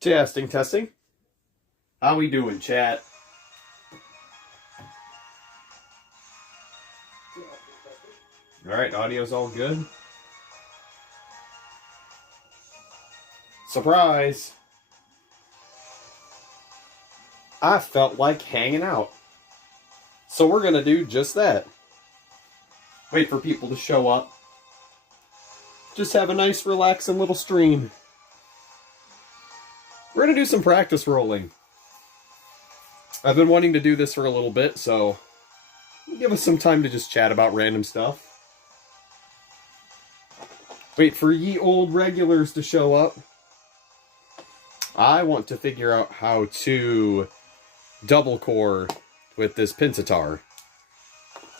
Testing, testing. How we doing, chat? Alright, audio's all good. Surprise! I felt like hanging out. So we're gonna do just that. Wait for people to show up. Just have a nice relaxing little stream. We're gonna do some practice rolling. I've been wanting to do this for a little bit, so give us some time to just chat about random stuff. Wait for ye old regulars to show up. I want to figure out how to double core with this Pinsittar.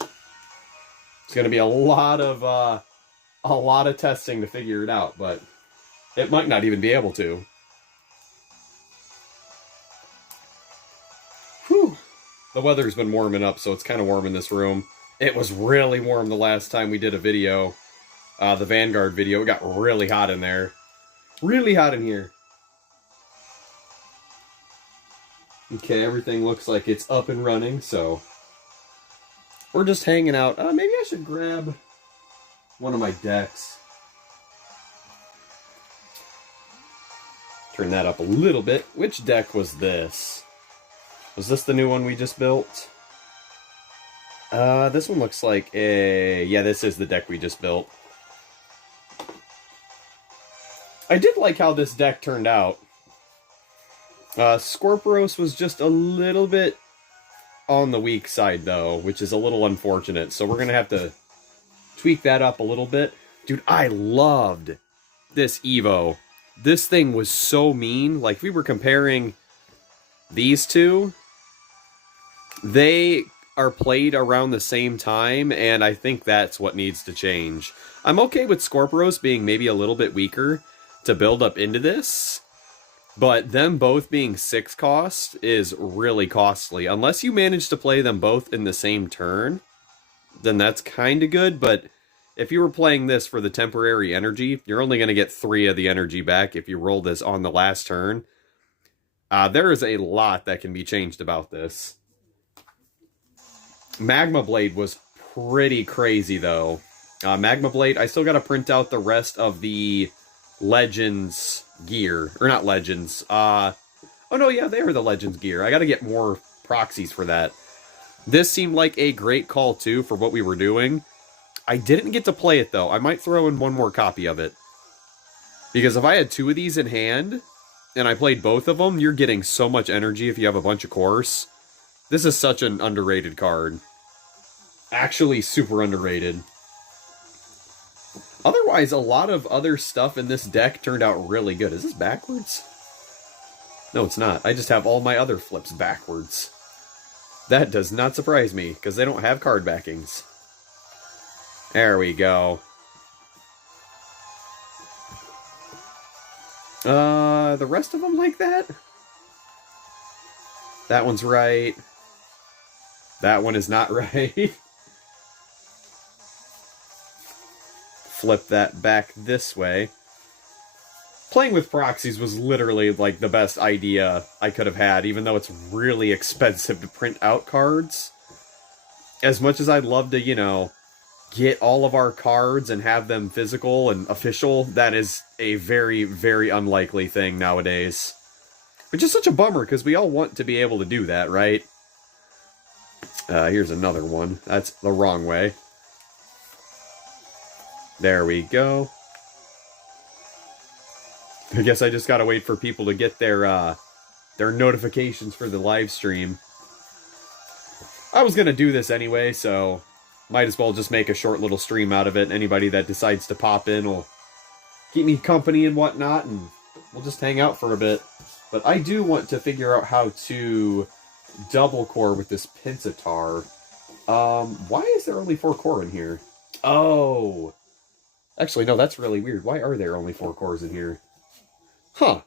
It's going to be a lot of testing to figure it out, but it might not even be able to. Whew. The weather's been warming up, so it's kind of warm in this room. It was really warm the last time we did a video. The Vanguard video. It got really hot in there. Really hot in here. Okay, everything looks like it's up and running, so we're just hanging out. Maybe I should grab one of my decks. Turn that up a little bit. Which deck was this? Was this the new one we just built? This one looks like a... Yeah, this is the deck we just built. I did like how this deck turned out. Scorpios was just a little bit on the weak side, though, which is a little unfortunate. So we're going to have to tweak that up a little bit. Dude, I loved this Evo. This thing was so mean. Like, we were comparing these two. They are played around the same time, and I think that's what needs to change. I'm okay with Scorpios being maybe a little bit weaker to build up into this. But them both being 6 cost is really costly. Unless you manage to play them both in the same turn, then that's kind of good. But if you were playing this for the temporary energy, you're only going to get 3 of the energy back if you roll this on the last turn. There is a lot that can be changed about this. Magma Blade was pretty crazy, though. Magma Blade, I still got to print out the rest of the Legends gear. Or not Legends. Oh no, yeah, they are the Legends gear. I gotta get more proxies for that. This seemed like a great call, too, for what we were doing. I didn't get to play it, though. I might throw in one more copy of it. Because if I had 2 of these in hand, and I played both of them, you're getting so much energy if you have a bunch of cores. This is such an underrated card. Actually, super underrated. Otherwise, a lot of other stuff in this deck turned out really good. Is this backwards? No, it's not. I just have all my other flips backwards. That does not surprise me, because they don't have card backings. There we go. The rest of them like that? That one's right. That one is not right. Flip that back this way. Playing with proxies was literally like the best idea I could have had, even though it's really expensive to print out cards. As much as I'd love to, you know, get all of our cards and have them physical and official, that is a very, very unlikely thing nowadays. Which is such a bummer, because we all want to be able to do that, right? Here's another one. That's the wrong way. There we go. I guess I just gotta wait for people to get their notifications for the live stream. I was gonna do this anyway, so might as well just make a short little stream out of it. Anybody that decides to pop in will keep me company and whatnot, and we'll just hang out for a bit. But I do want to figure out how to double core with this Pinsittar. Why is there only 4 core in here? Oh... Actually, no, that's really weird. Why are there only 4 cores in here? Huh.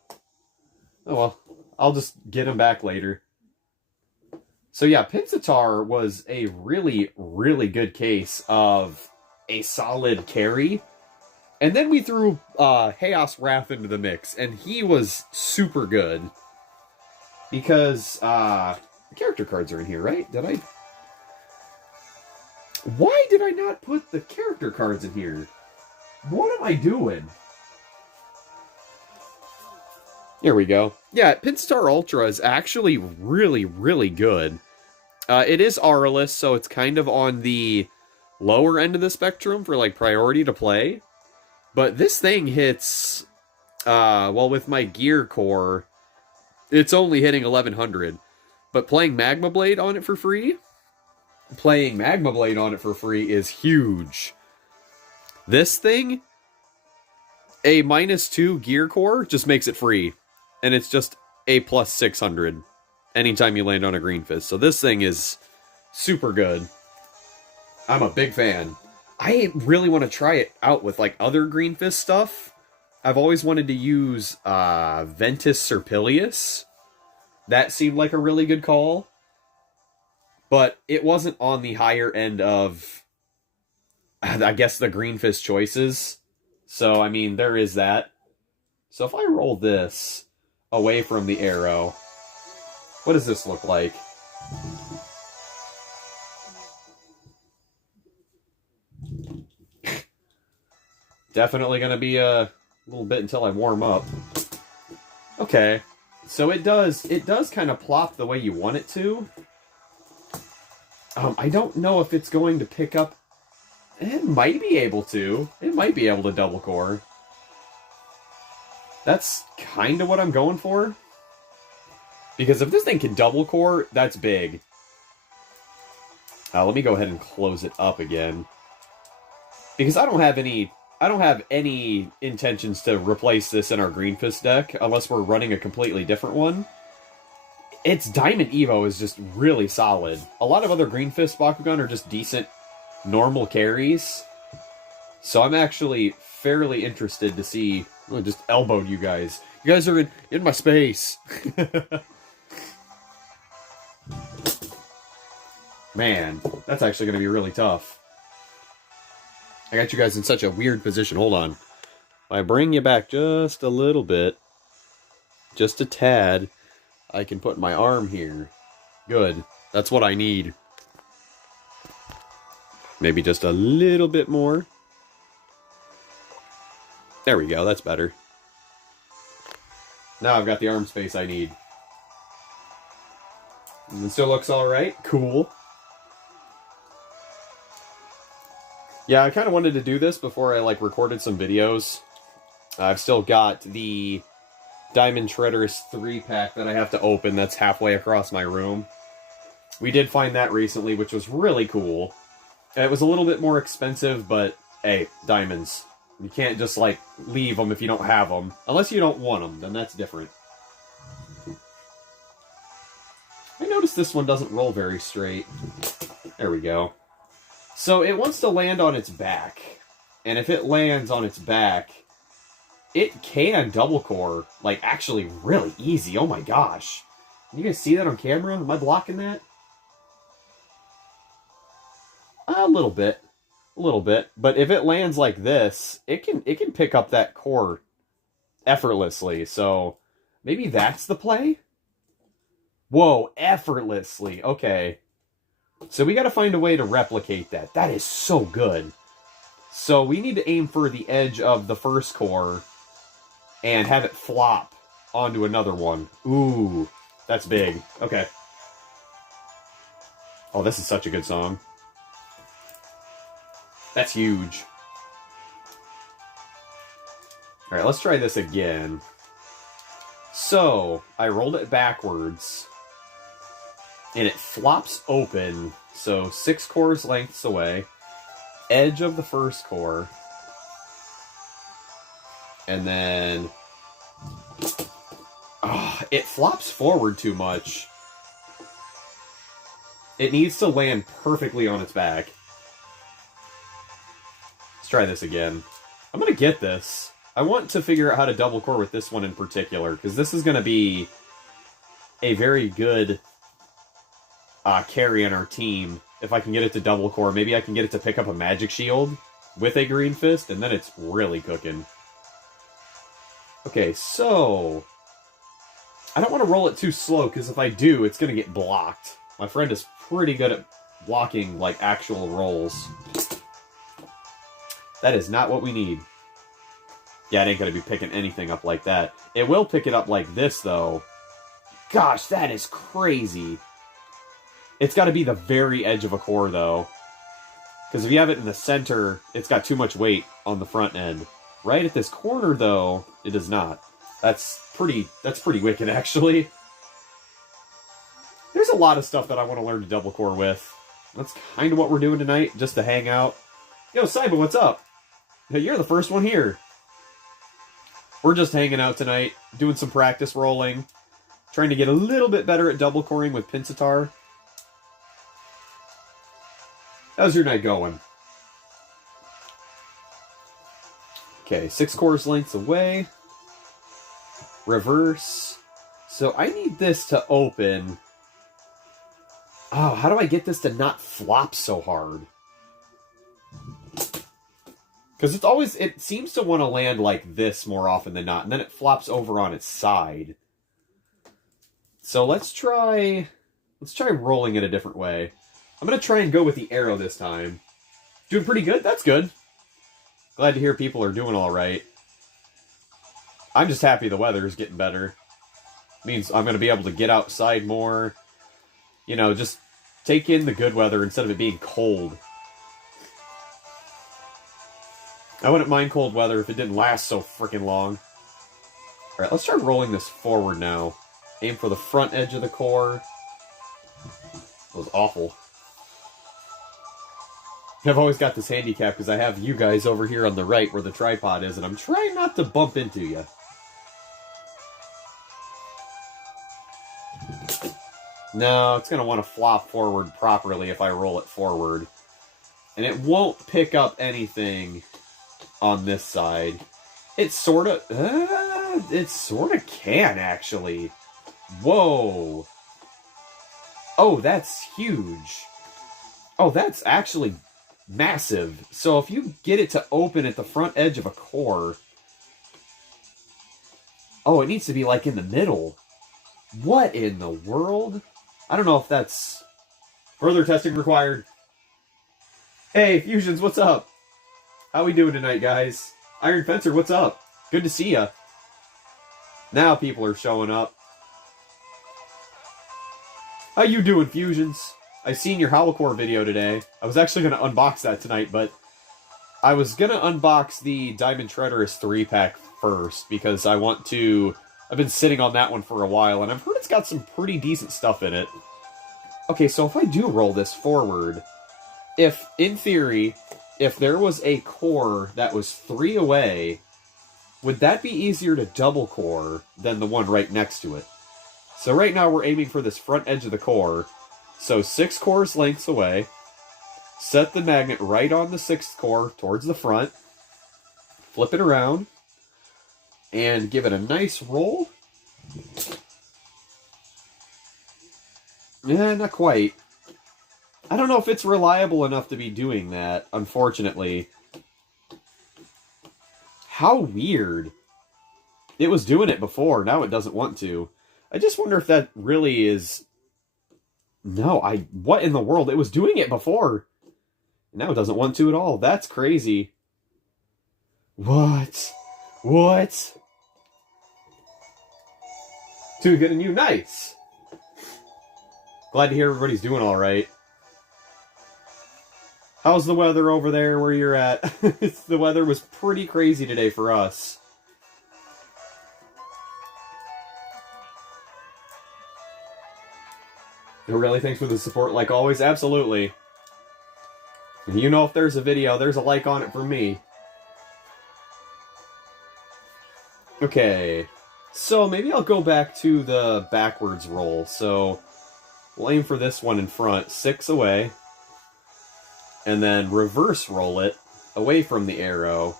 Oh well, I'll just get them back later. So yeah, Pinsittar was a really, really good case of a solid carry. And then we threw Chaos Wrath into the mix, and he was super good. Because, the character cards are in here, right? Why did I not put the character cards in here? What am I doing? Here we go. Yeah, Pinstar Ultra is actually really, really good. It is Auralus, so it's kind of on the lower end of the spectrum for, like, priority to play. But this thing hits, well, with my gear core, it's only hitting 1100. But playing Magma Blade on it for free is huge. This thing, a -2 gear core just makes it free. And it's just a plus 600 anytime you land on a Green Fist. So this thing is super good. I'm a big fan. I really want to try it out with like other Green Fist stuff. I've always wanted to use Ventus Serpilius. That seemed like a really good call. But it wasn't on the higher end of, I guess, the Green Fist choices. So, I mean, there is that. So if I roll this away from the arrow, what does this look like? Definitely going to be a little bit until I warm up. Okay, so it does kind of plop the way you want it to. I don't know if it's going to pick up. It might be able to. It might be able to double core. That's kind of what I'm going for. Because if this thing can double core, that's big. Let me go ahead and close it up again. Because I don't have any intentions to replace this in our Green Fist deck, unless we're running a completely different one. Its Diamond Evo is just really solid. A lot of other Green Fist Bakugan are just decent, normal carries. So I'm actually fairly interested to see. I just elbowed you guys. You guys are in my space. Man, that's actually going to be really tough. I got you guys in such a weird position. Hold on. If I bring you back just a little bit, just a tad, I can put my arm here. Good. That's what I need. Maybe just a little bit more. There we go, that's better. Now I've got the arm space I need. And it still looks alright. Cool. Yeah, I kind of wanted to do this before I recorded some videos. I've still got the Diamond Shredder's 3-pack that I have to open that's halfway across my room. We did find that recently, which was really cool. It was a little bit more expensive, but hey, diamonds. You can't just, leave them if you don't have them. Unless you don't want them, then that's different. I noticed this one doesn't roll very straight. There we go. So it wants to land on its back. And if it lands on its back, it can double core, actually really easy. Oh my gosh. Can you guys see that on camera? Am I blocking that? A little bit. A little bit. But if it lands like this, it can pick up that core effortlessly. So maybe that's the play? Whoa, effortlessly. Okay. So we got to find a way to replicate that. That is so good. So we need to aim for the edge of the first core and have it flop onto another one. Ooh, that's big. Okay. Oh, this is such a good song. That's huge. Alright, let's try this again. So, I rolled it backwards. And it flops open. So, 6 cores lengths away. Edge of the first core. And then... it flops forward too much. It needs to land perfectly on its back. Let's try this again. I'm going to get this. I want to figure out how to double core with this one in particular, because this is going to be a very good carry on our team. If I can get it to double core, maybe I can get it to pick up a magic shield. with a green fist, and then it's really cooking. Okay, so I don't want to roll it too slow, because if I do, it's going to get blocked. My friend is pretty good at blocking, like, actual rolls. That is not what we need. Yeah, it ain't going to be picking anything up like that. It will pick it up like this, though. Gosh, that is crazy. It's got to be the very edge of a core, though. Because if you have it in the center, it's got too much weight on the front end. Right at this corner, though, it does not. That's pretty wicked, actually. There's a lot of stuff that I want to learn to double core with. That's kind of what we're doing tonight, just to hang out. Yo, Saiba, what's up? You're the first one here. We're just hanging out tonight, doing some practice rolling, trying to get a little bit better at double coring with Pinsittar. How's your night going? Okay, 6 cores lengths away. Reverse. So I need this to open. Oh, how do I get this to not flop so hard? Because it seems to want to land like this more often than not, and then it flops over on its side. So let's try rolling it a different way. I'm going to try and go with the arrow this time. Doing pretty good? That's good. Glad to hear people are doing all right. I'm just happy the weather's getting better. Means I'm going to be able to get outside more. You know, just take in the good weather instead of it being cold. I wouldn't mind cold weather if it didn't last so freaking long. Alright, let's try rolling this forward now. Aim for the front edge of the core. That was awful. I've always got this handicap because I have you guys over here on the right where the tripod is, and I'm trying not to bump into you. No, it's going to want to flop forward properly if I roll it forward. And it won't pick up anything on this side. It sort of can, actually. Whoa. Oh, that's huge. Oh, that's actually massive. So if you get it to open at the front edge of a core... Oh, it needs to be like in the middle. What in the world? I don't know if that's... Further testing required. Hey, Fusions, what's up? How we doing tonight, guys? Iron Fencer, what's up? Good to see ya. Now people are showing up. How you doing, Fusions? I seen your Howlcore video today. I was actually going to unbox that tonight, but I was going to unbox the Diamond Treacherous 3-pack first, because I want to... I've been sitting on that one for a while, and I've heard it's got some pretty decent stuff in it. Okay, so if I do roll this forward, in theory, if there was a core that was 3 away, would that be easier to double core than the one right next to it? So right now we're aiming for this front edge of the core. So 6 cores lengths away. Set the magnet right on the 6th core towards the front. Flip it around. And give it a nice roll. Yeah, not quite. I don't know if it's reliable enough to be doing that, unfortunately. How weird. It was doing it before, now it doesn't want to. I just wonder if that really is... No, what in the world? It was doing it before. Now it doesn't want to at all. That's crazy. What? What? Too good and you. Nice. Glad to hear everybody's doing all right. How's the weather over there where you're at? The weather was pretty crazy today for us. Oh, really? Thanks for the support, like always. Absolutely. You know, if there's a video, there's a like on it for me. Okay. So maybe I'll go back to the backwards roll. So we'll aim for this one in front, 6 away. And then reverse roll it away from the arrow.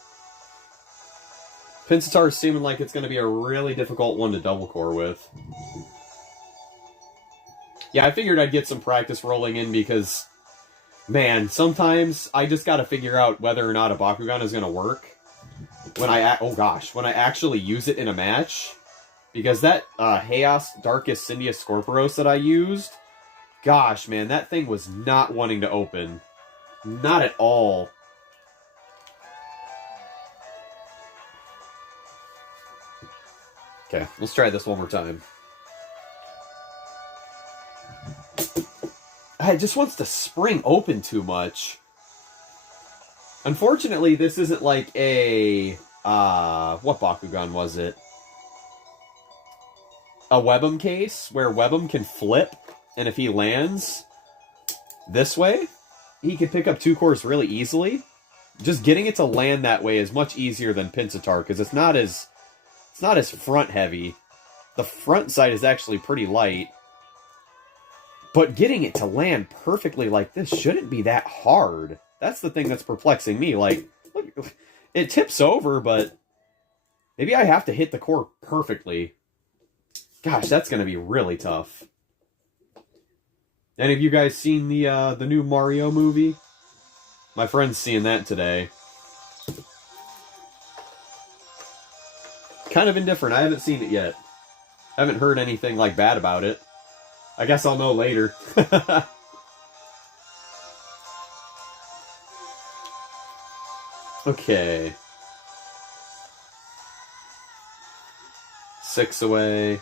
Pinsittar is seeming like it's going to be a really difficult one to double core with. Yeah, I figured I'd get some practice rolling in because Man, sometimes I just gotta figure out whether or not a Bakugan is gonna work when when I actually use it in a match. Because that Chaos Darkus Syndia Scorpiros that I used, gosh, man, that thing was not wanting to open. Not at all. Okay, let's try this one more time. It just wants to spring open too much. Unfortunately, this isn't like a... what Bakugan was it? A Webum case, where Webum can flip, and if he lands this way, he can pick up 2 cores really easily. Just getting it to land that way is much easier than Pinsir, because it's not as front heavy. The front side is actually pretty light. But getting it to land perfectly like this shouldn't be that hard. That's the thing that's perplexing me. Like, look, it tips over, but maybe I have to hit the core perfectly. Gosh, that's going to be really tough. Any of you guys seen the new Mario movie? My friend's seeing that today. Kind of indifferent. I haven't seen it yet. I haven't heard anything like bad about it. I guess I'll know later. Okay. 6 away.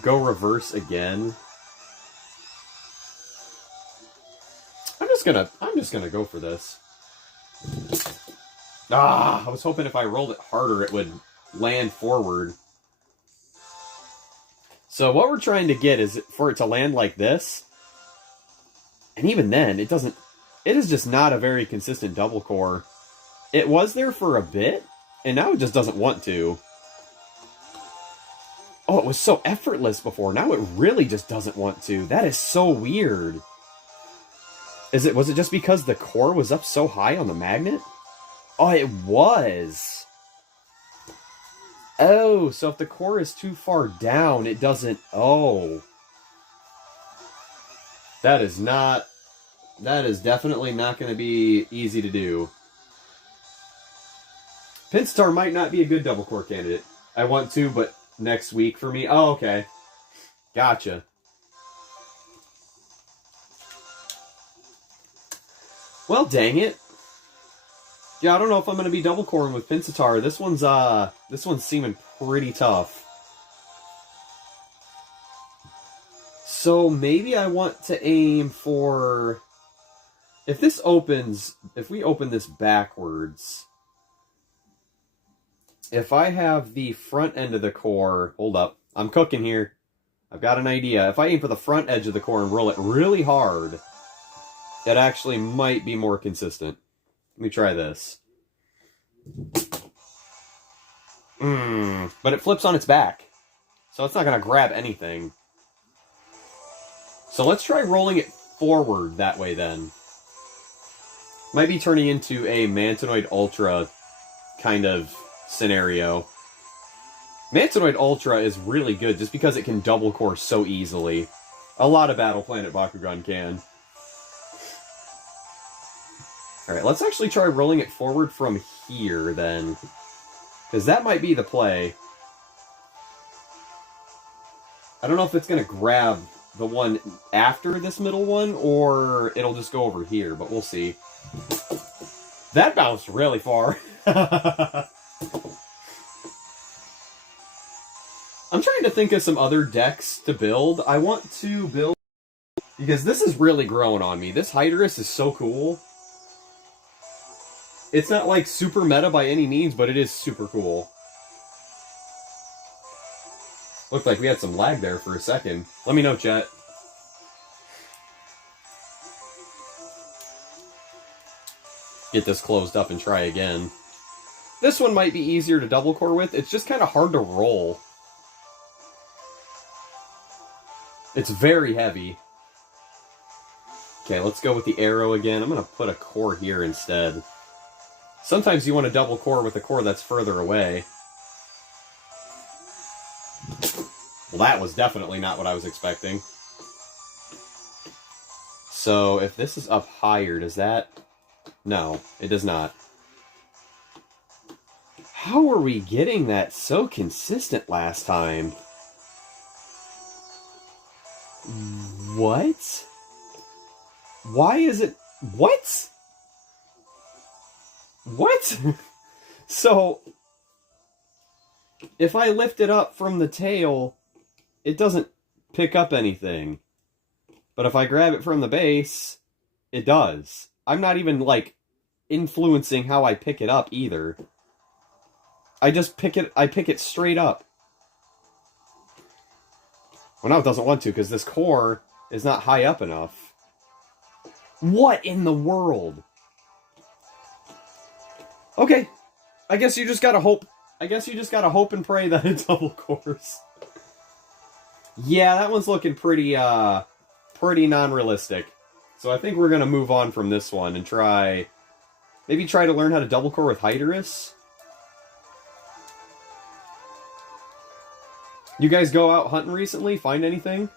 Go reverse again. I'm just gonna go for this. I was hoping if I rolled it harder it would land forward. So what we're trying to get is for it to land like this. And even then, it is just not a very consistent double core. It was there for a bit, and now it just doesn't want to. Oh, it was so effortless before. Now it really just doesn't want to. That is so weird. Was it just because the core was up so high on the magnet? Oh, it was. Oh, so if the core is too far down, it doesn't... Oh. That is definitely not going to be easy to do. Pinsir might not be a good double core candidate. I want to, but next week for me. Oh, okay. Gotcha. Well, dang it. Yeah, I don't know if I'm going to be double coring with Pinsir. This one's seeming pretty tough. So maybe I want to aim for... If we open this backwards, if I have the front end of the core... Hold up, I'm cooking here. I've got an idea. If I aim for the front edge of the core and roll it really hard, that actually might be more consistent. Let me try this. But it flips on its back, so it's not going to grab anything. So let's try rolling it forward that way then. Might be turning into a Mantonoid Ultra kind of scenario. Mantonoid Ultra is really good just because it can double core so easily. A lot of Battle Planet Bakugan can. Alright, let's actually try rolling it forward from here, then. Because that might be the play. I don't know if it's going to grab the one after this middle one, or it'll just go over here, but we'll see. That bounced really far. I'm trying to think of some other decks to build. I want to build... Because this is really growing on me. This Hydrus is so cool. It's not like super meta by any means, but it is super cool. Looked like we had some lag there for a second. Let me know, chat. Get this closed up and try again. This one might be easier to double core with. It's just kind of hard to roll. It's very heavy. Okay, let's go with the arrow again. I'm going to put a core here instead. Sometimes you want to double core with a core that's further away. Well, that was definitely not what I was expecting. So if this is up higher, does that... No, it does not. How are we getting that so consistent last time? What? Why is it... What? What? So, if I lift it up from the tail, it doesn't pick up anything. But if I grab it from the base, it does. I'm not even, like, influencing how I pick it up either. I pick it straight up. Well, now it doesn't want to, because this core is not high up enough. What in the world? Okay. I guess you just gotta hope and pray that it double cores. Yeah, that one's looking pretty non-realistic. So I think we're gonna move on from this one and maybe try to learn how to double core with Hyderus. You guys go out hunting recently? Find anything?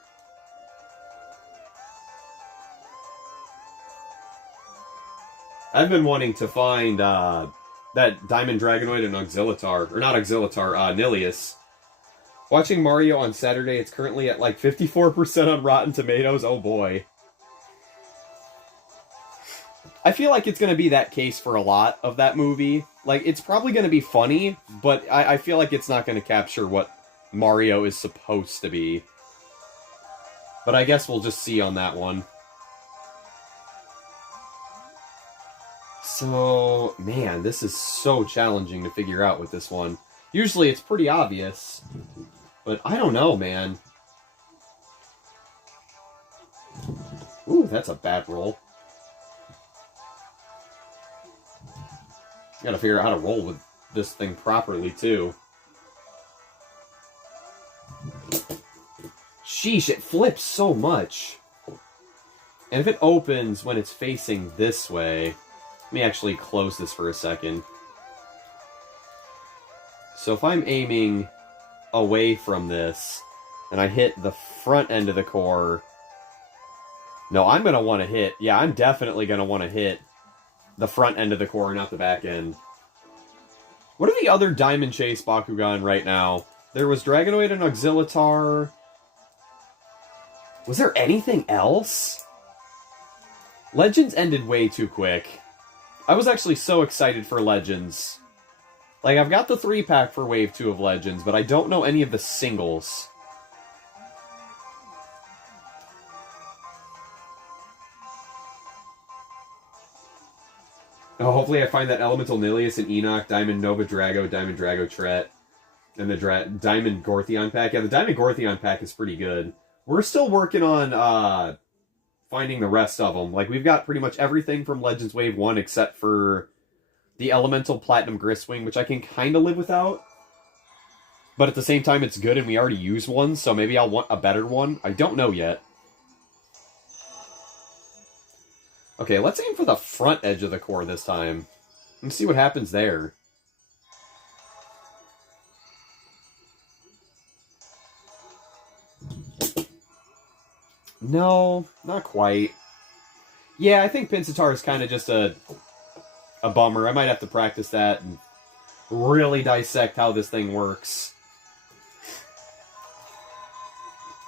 I've been wanting to find that Diamond Dragonoid and Auxilitar. Or not Auxilitar, Nilius. Watching Mario on Saturday, it's currently at like 54% on Rotten Tomatoes. Oh boy. I feel like it's going to be that case for a lot of that movie. Like, it's probably going to be funny, but I feel like it's not going to capture what Mario is supposed to be. But I guess we'll just see on that one. So, man, this is so challenging to figure out with this one. Usually it's pretty obvious, but I don't know, man. Ooh, that's a bad roll. Gotta figure out how to roll with this thing properly, too. Sheesh, it flips so much. And if it opens when it's facing this way... Let me actually close this for a second. So if I'm aiming away from this, and I hit the front end of the core... No, I'm going to want to hit... Yeah, I'm definitely going to want to hit the front end of the core, not the back end. What are the other Diamond Chase Bakugan right now? There was Dragonoid and Auxilitar... Was there anything else? Legends ended way too quick. I was actually so excited for Legends. Like, I've got the 3-pack for Wave 2 of Legends, but I don't know any of the singles. Oh, hopefully I find that Elemental Nilius and Enoch, Diamond Nova Drago, Diamond Drago Tret, and the Diamond Gortheon pack. Yeah, the Diamond Gortheon pack is pretty good. We're still working on finding the rest of them. Like, we've got pretty much everything from Legends Wave 1 except for the Elemental Platinum Griswing, which I can kind of live without. But at the same time, it's good and we already use one, so maybe I'll want a better one. I don't know yet. Okay, let's aim for the front edge of the core this time. Let's see what happens there. No, not quite. Yeah, I think Pinsatار is kind of just a bummer. I might have to practice that and really dissect how this thing works.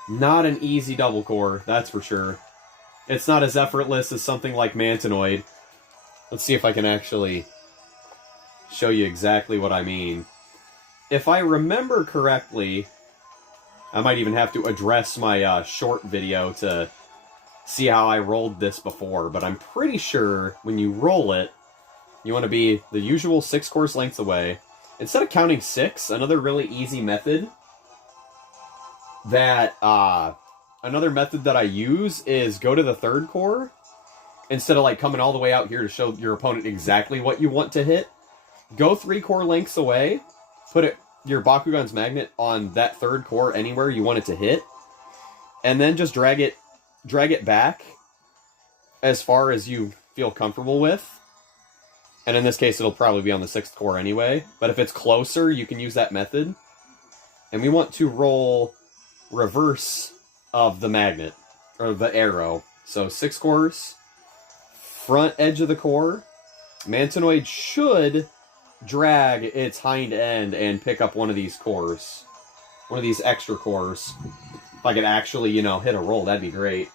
Not an easy double core, that's for sure. It's not as effortless as something like Mantanoid. Let's see if I can actually show you exactly what I mean. If I remember correctly... I might even have to address my short video to see how I rolled this before, but I'm pretty sure when you roll it, you want to be the usual 6 course lengths away. Instead of counting 6, another really easy method that, another method that I use is go to the 3rd core, instead of like coming all the way out here to show your opponent exactly what you want to hit. Go 3 core lengths away, put your Bakugan's magnet on that 3rd core anywhere you want it to hit, and then just drag it back as far as you feel comfortable with. And in this case, it'll probably be on the 6th core anyway. But if it's closer, you can use that method. And we want to roll reverse of the magnet, or the arrow. So 6 cores. Front edge of the core. Mantonoid should drag its hind end and pick up one of these cores. One of these extra cores. If I could actually, you know, hit a roll, that'd be great.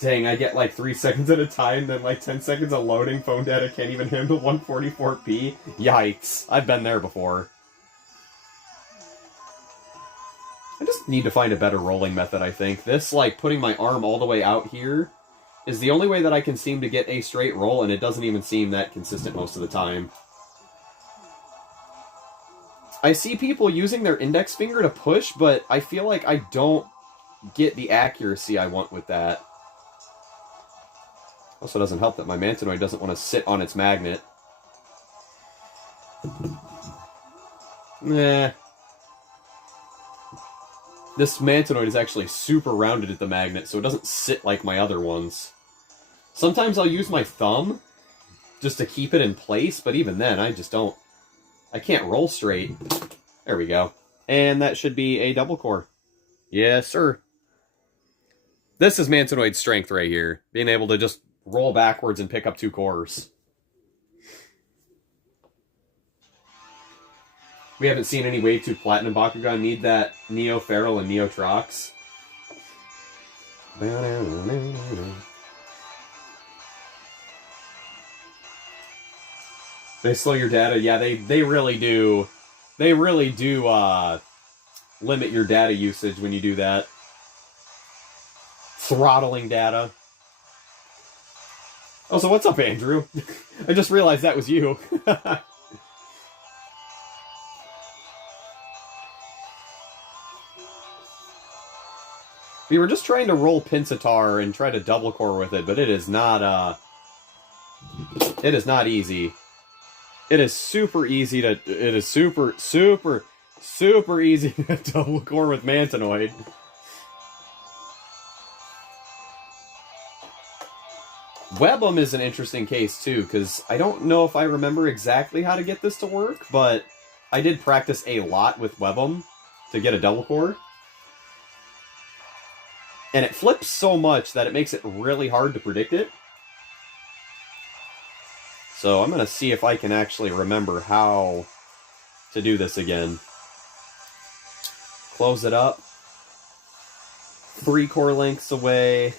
Dang, I get like 3 seconds at a time, then like 10 seconds of loading. Phone data can't even handle 144p. Yikes. I've been there before. I just need to find a better rolling method, I think. This, like, putting my arm all the way out here is the only way that I can seem to get a straight roll, and it doesn't even seem that consistent most of the time. I see people using their index finger to push, but I feel like I don't get the accuracy I want with that. Also doesn't help that my Mantonoid doesn't want to sit on its magnet. Nah. This Mantonoid is actually super rounded at the magnet, so it doesn't sit like my other ones. Sometimes I'll use my thumb just to keep it in place, but even then, I just don't... I can't roll straight. There we go. And that should be a double core. Yes, sir. This is Mantonoid's strength right here. Being able to just roll backwards and pick up 2 cores. We haven't seen any Wave 2 Platinum Bakugan need that Neo Feral and Neo Trox. They slow your data. Yeah, they really do. They really do limit your data usage when you do that. Throttling data. Oh, so what's up, Andrew? I just realized that was you. We were just trying to roll Pinsatار and try to double core with it, but it is not easy. It is super easy to... It is super easy to double core with Mantonoid. Webum is an interesting case, too, because I don't know if I remember exactly how to get this to work, but I did practice a lot with Webum to get a double core. And it flips so much that it makes it really hard to predict it. So I'm going to see if I can actually remember how to do this again. Close it up. 3 core lengths away.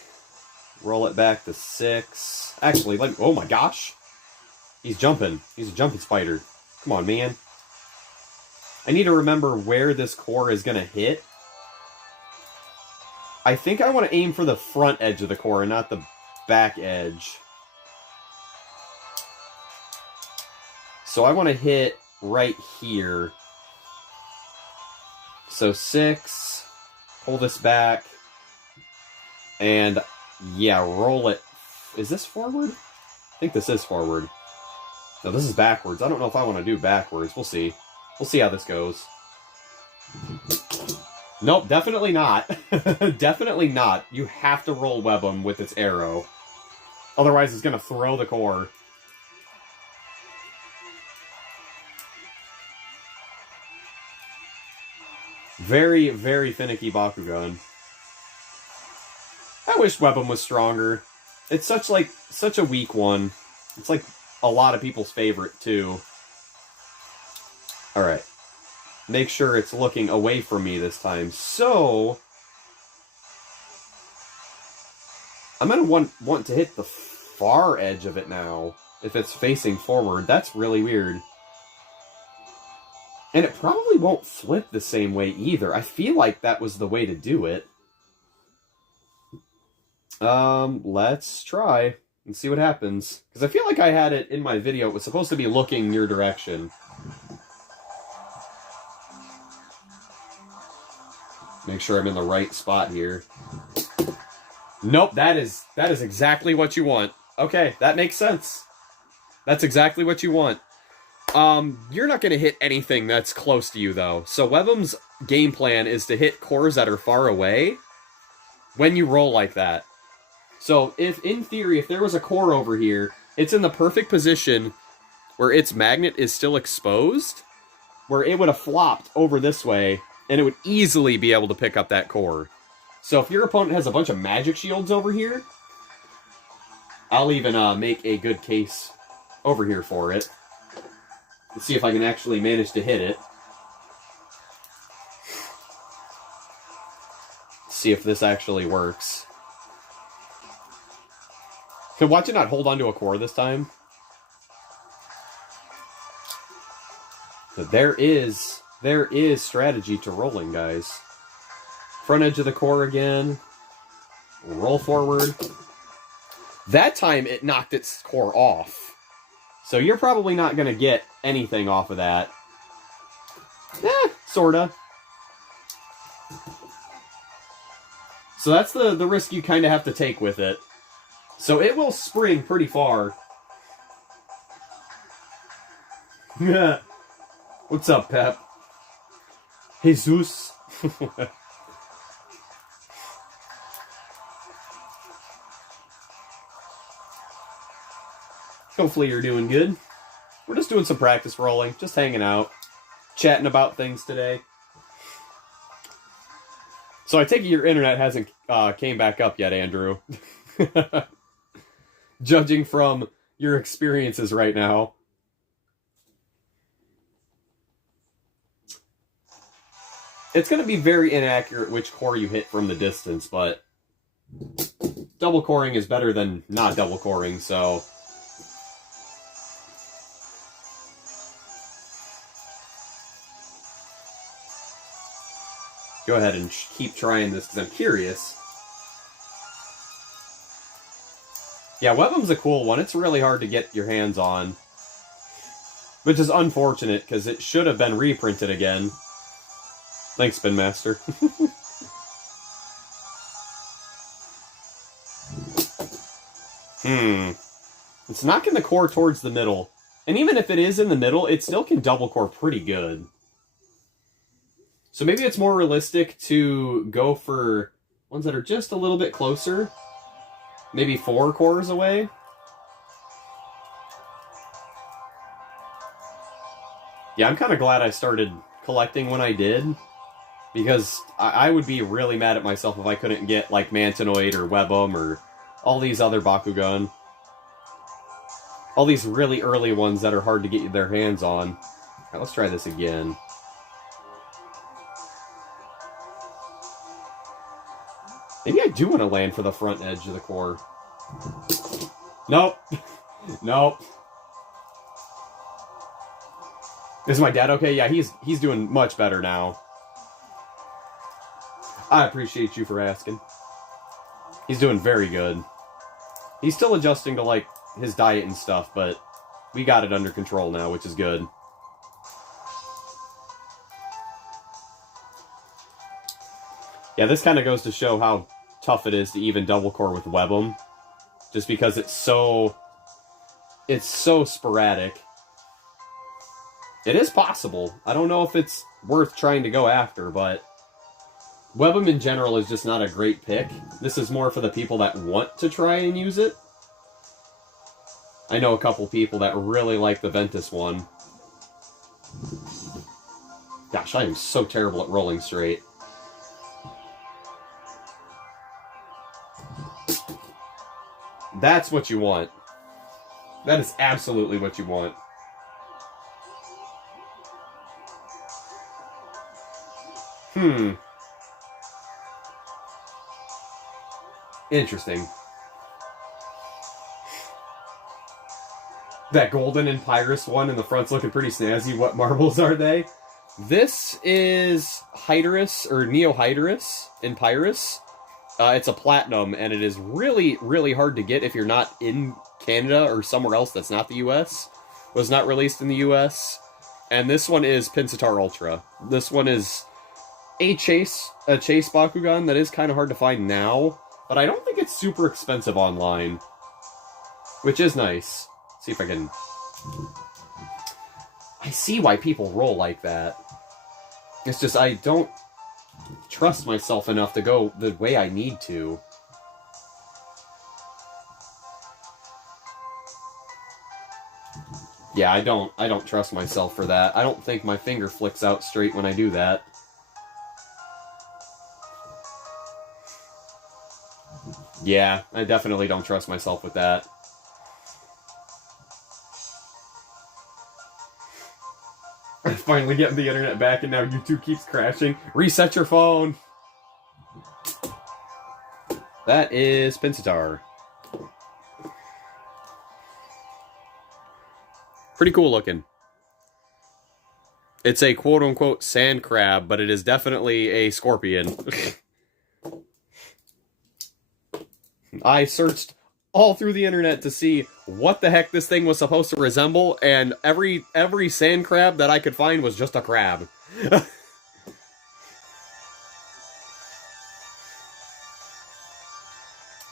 Roll it back to 6. Actually, like, oh my gosh. He's jumping. He's a jumping spider. Come on, man. I need to remember where this core is going to hit. I think I want to aim for the front edge of the core and not the back edge. So I want to hit right here. So 6. Pull this back. And, yeah, roll it. Is this forward? I think this is forward. No, this is backwards. I don't know if I want to do backwards. We'll see. We'll see how this goes. Nope, definitely not. Definitely not. You have to roll Webum with its arrow. Otherwise, it's going to throw the core. Very, very finicky Bakugan. I wish Webum was stronger. It's such a weak one. It's like a lot of people's favorite, too. Alright. Make sure it's looking away from me this time. So, I'm going to want to hit the far edge of it now. If it's facing forward. That's really weird. And it probably won't flip the same way either. I feel like that was the way to do it. Let's try and see what happens. Because I feel like I had it in my video. It was supposed to be looking your direction. Make sure I'm in the right spot here. Nope, that is exactly what you want. Okay, that makes sense. That's exactly what you want. You're not going to hit anything that's close to you, though. So Webum's game plan is to hit cores that are far away when you roll like that. So, in theory, if there was a core over here, it's in the perfect position where its magnet is still exposed, where it would have flopped over this way, and it would easily be able to pick up that core. So if your opponent has a bunch of magic shields over here, I'll even make a good case over here for it. Let's see if I can actually manage to hit it. See if this actually works. Can watch it not hold onto a core this time. But there is strategy to rolling, guys. Front edge of the core again. Roll forward. That time it knocked its core off. So you're probably not going to get anything off of that. Sorta. So that's the risk you kind of have to take with it. So it will spring pretty far. What's up, Pep? Jesus. Hopefully you're doing good. We're just doing some practice rolling, just hanging out, chatting about things today. So I take it your internet hasn't came back up yet, Andrew. Judging from your experiences right now. It's going to be very inaccurate which core you hit from the distance, but double coring is better than not double coring, so... Go ahead and keep trying this, because I'm curious. Yeah, Webham's a cool one. It's really hard to get your hands on. Which is unfortunate, because it should have been reprinted again. Thanks, Spin Master. It's knocking the core towards the middle. And even if it is in the middle, it still can double core pretty good. So maybe it's more realistic to go for ones that are just a little bit closer. Maybe 4 cores away. Yeah, I'm kind of glad I started collecting when I did. Because I would be really mad at myself if I couldn't get like Mantinoid or Webham or all these other Bakugan. All these really early ones that are hard to get their hands on. Alright, let's try this again. Maybe I do want to land for the front edge of the core. Nope. Nope. Is my dad okay? Yeah, he's doing much better now. I appreciate you for asking. He's doing very good. He's still adjusting to, like, his diet and stuff, but we got it under control now, which is good. Yeah, this kind of goes to show how tough it is to even double core with Webham. Just because it's so sporadic. It is possible. I don't know if it's worth trying to go after, but Webham in general is just not a great pick. This is more for the people that want to try and use it. I know a couple people that really like the Ventus one. Gosh, I am so terrible at rolling straight. That's what you want. That is absolutely what you want. Interesting. That golden and Pyrus one in the front's looking pretty snazzy. What marbles are they? This is Hyderus, or Neo Hyderus in Pyrus. It's a platinum, and it is really, really hard to get if you're not in Canada or somewhere else that's not the US. Was not released in the US. And this one is Pinstar Ultra. This one is a chase Bakugan that is kind of hard to find now, but I don't think it's super expensive online, which is nice. Let's see if I can... I see why people roll like that. It's just I don't trust myself enough to go the way I need to. Yeah, I don't trust myself for that. I don't think my finger flicks out straight when I do that. Yeah, I definitely don't trust myself with that. Finally getting the internet back, and now YouTube keeps crashing. Reset your phone. That is Pinsittar. Pretty cool looking. It's a quote-unquote sand crab, but it is definitely a scorpion. I searched all through the internet to see what the heck this thing was supposed to resemble, and every sand crab that I could find was just a crab.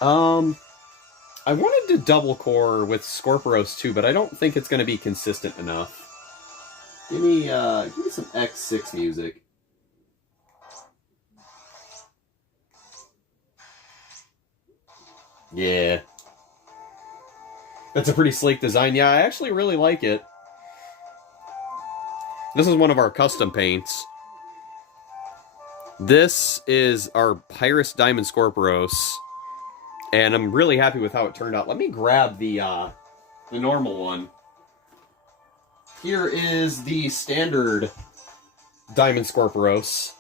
I wanted to double core with Scorpios too, but I don't think it's going to be consistent enough. Give me some X6 music. Yeah. That's a pretty sleek design. Yeah, I actually really like it. This is one of our custom paints. This is our Pyrus Diamond Scorpios. And I'm really happy with how it turned out. Let me grab the normal one. Here is the standard Diamond Scorpios.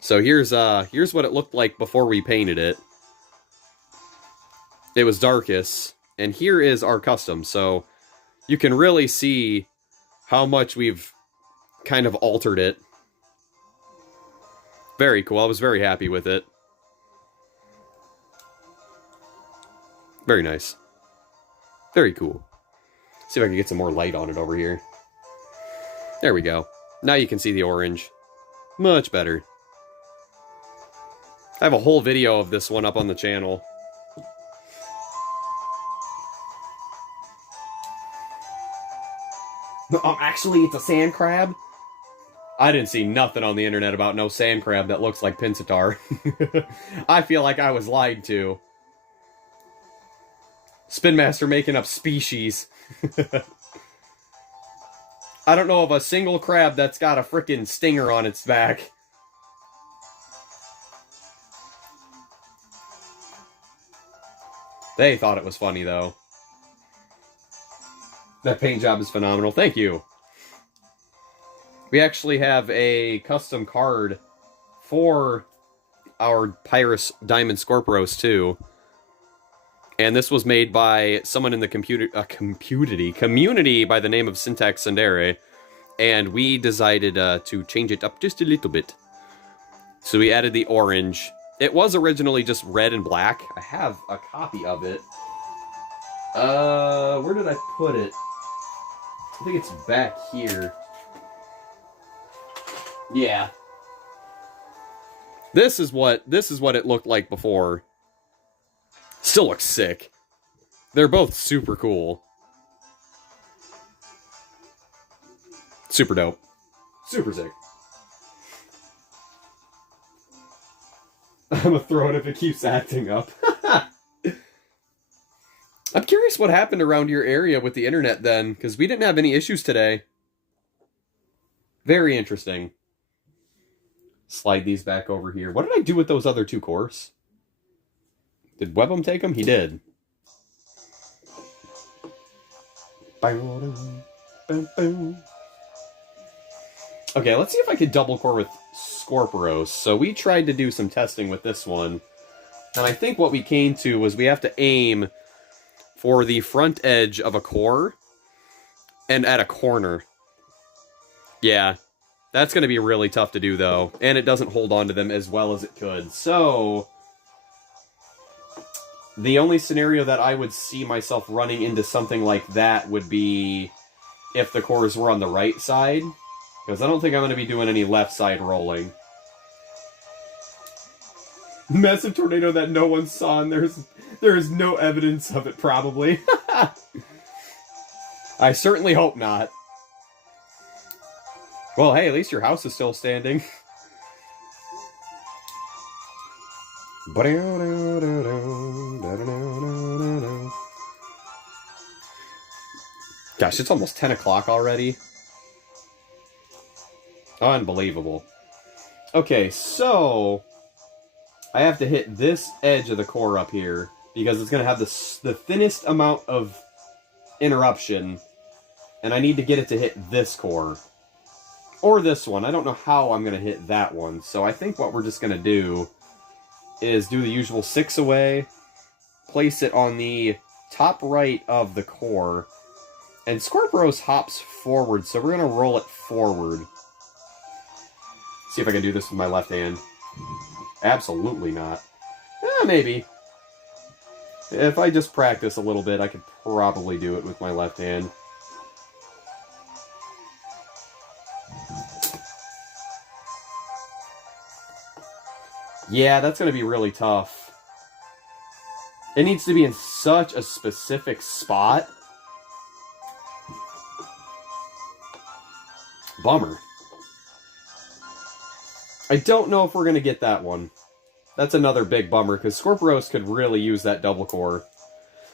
So here's what it looked like before we painted it. It was darkest, and here is our custom. So you can really see how much we've kind of altered it. Very cool. I was very happy with it. Very nice. Very cool. See if I can get some more light on it over here. There we go. Now you can see the orange. Much better. I have a whole video of this one up on the channel. Actually, it's a sand crab? I didn't see nothing on the internet about no sand crab that looks like Pinsittar. I feel like I was lied to. Spin Master making up species. I don't know of a single crab that's got a frickin' stinger on its back. They thought it was funny, though. That paint job is phenomenal. Thank you. We actually have a custom card for our Pyrus Diamond Scorpios, too. And this was made by someone in the community by the name of Syntax Sandere. And we decided to change it up just a little bit. So we added the orange. It was originally just red and black. I have a copy of it. Where did I put it? I think it's back here. Yeah. This is what it looked like before. Still looks sick. They're both super cool. Super dope. Super sick. I'm gonna throw it if it keeps acting up. I'm curious what happened around your area with the internet then, because we didn't have any issues today. Very interesting. Slide these back over here. What did I do with those other two cores? Did Webham take them? He did. Okay, let's see if I could double core with Scorpios. So we tried to do some testing with this one. And I think what we came to was we have to aim for the front edge of a core and at a corner. Yeah, that's going to be really tough to do, though. And it doesn't hold on to them as well as it could. So the only scenario that I would see myself running into something like that would be if the cores were on the right side. Because I don't think I'm going to be doing any left side rolling. Massive tornado that no one saw, and there is no evidence of it, probably. I certainly hope not. Well, hey, at least your house is still standing. Gosh, it's almost 10 o'clock already. Unbelievable. Okay, so I have to hit this edge of the core up here because it's going to have the thinnest amount of interruption, And I need to get it to hit this core. Or this one. I don't know how I'm going to hit that one. So I think what we're just going to do is do the usual 6 away, place it on the top right of the core, and Scorpios hops forward, so we're going to roll it forward. See if I can do this with my left hand. Absolutely not. Maybe. If I just practice a little bit, I could probably do it with my left hand. Yeah, that's going to be really tough. It needs to be in such a specific spot. Bummer. I don't know if we're going to get that one. That's another big bummer, because Scorpios could really use that double core.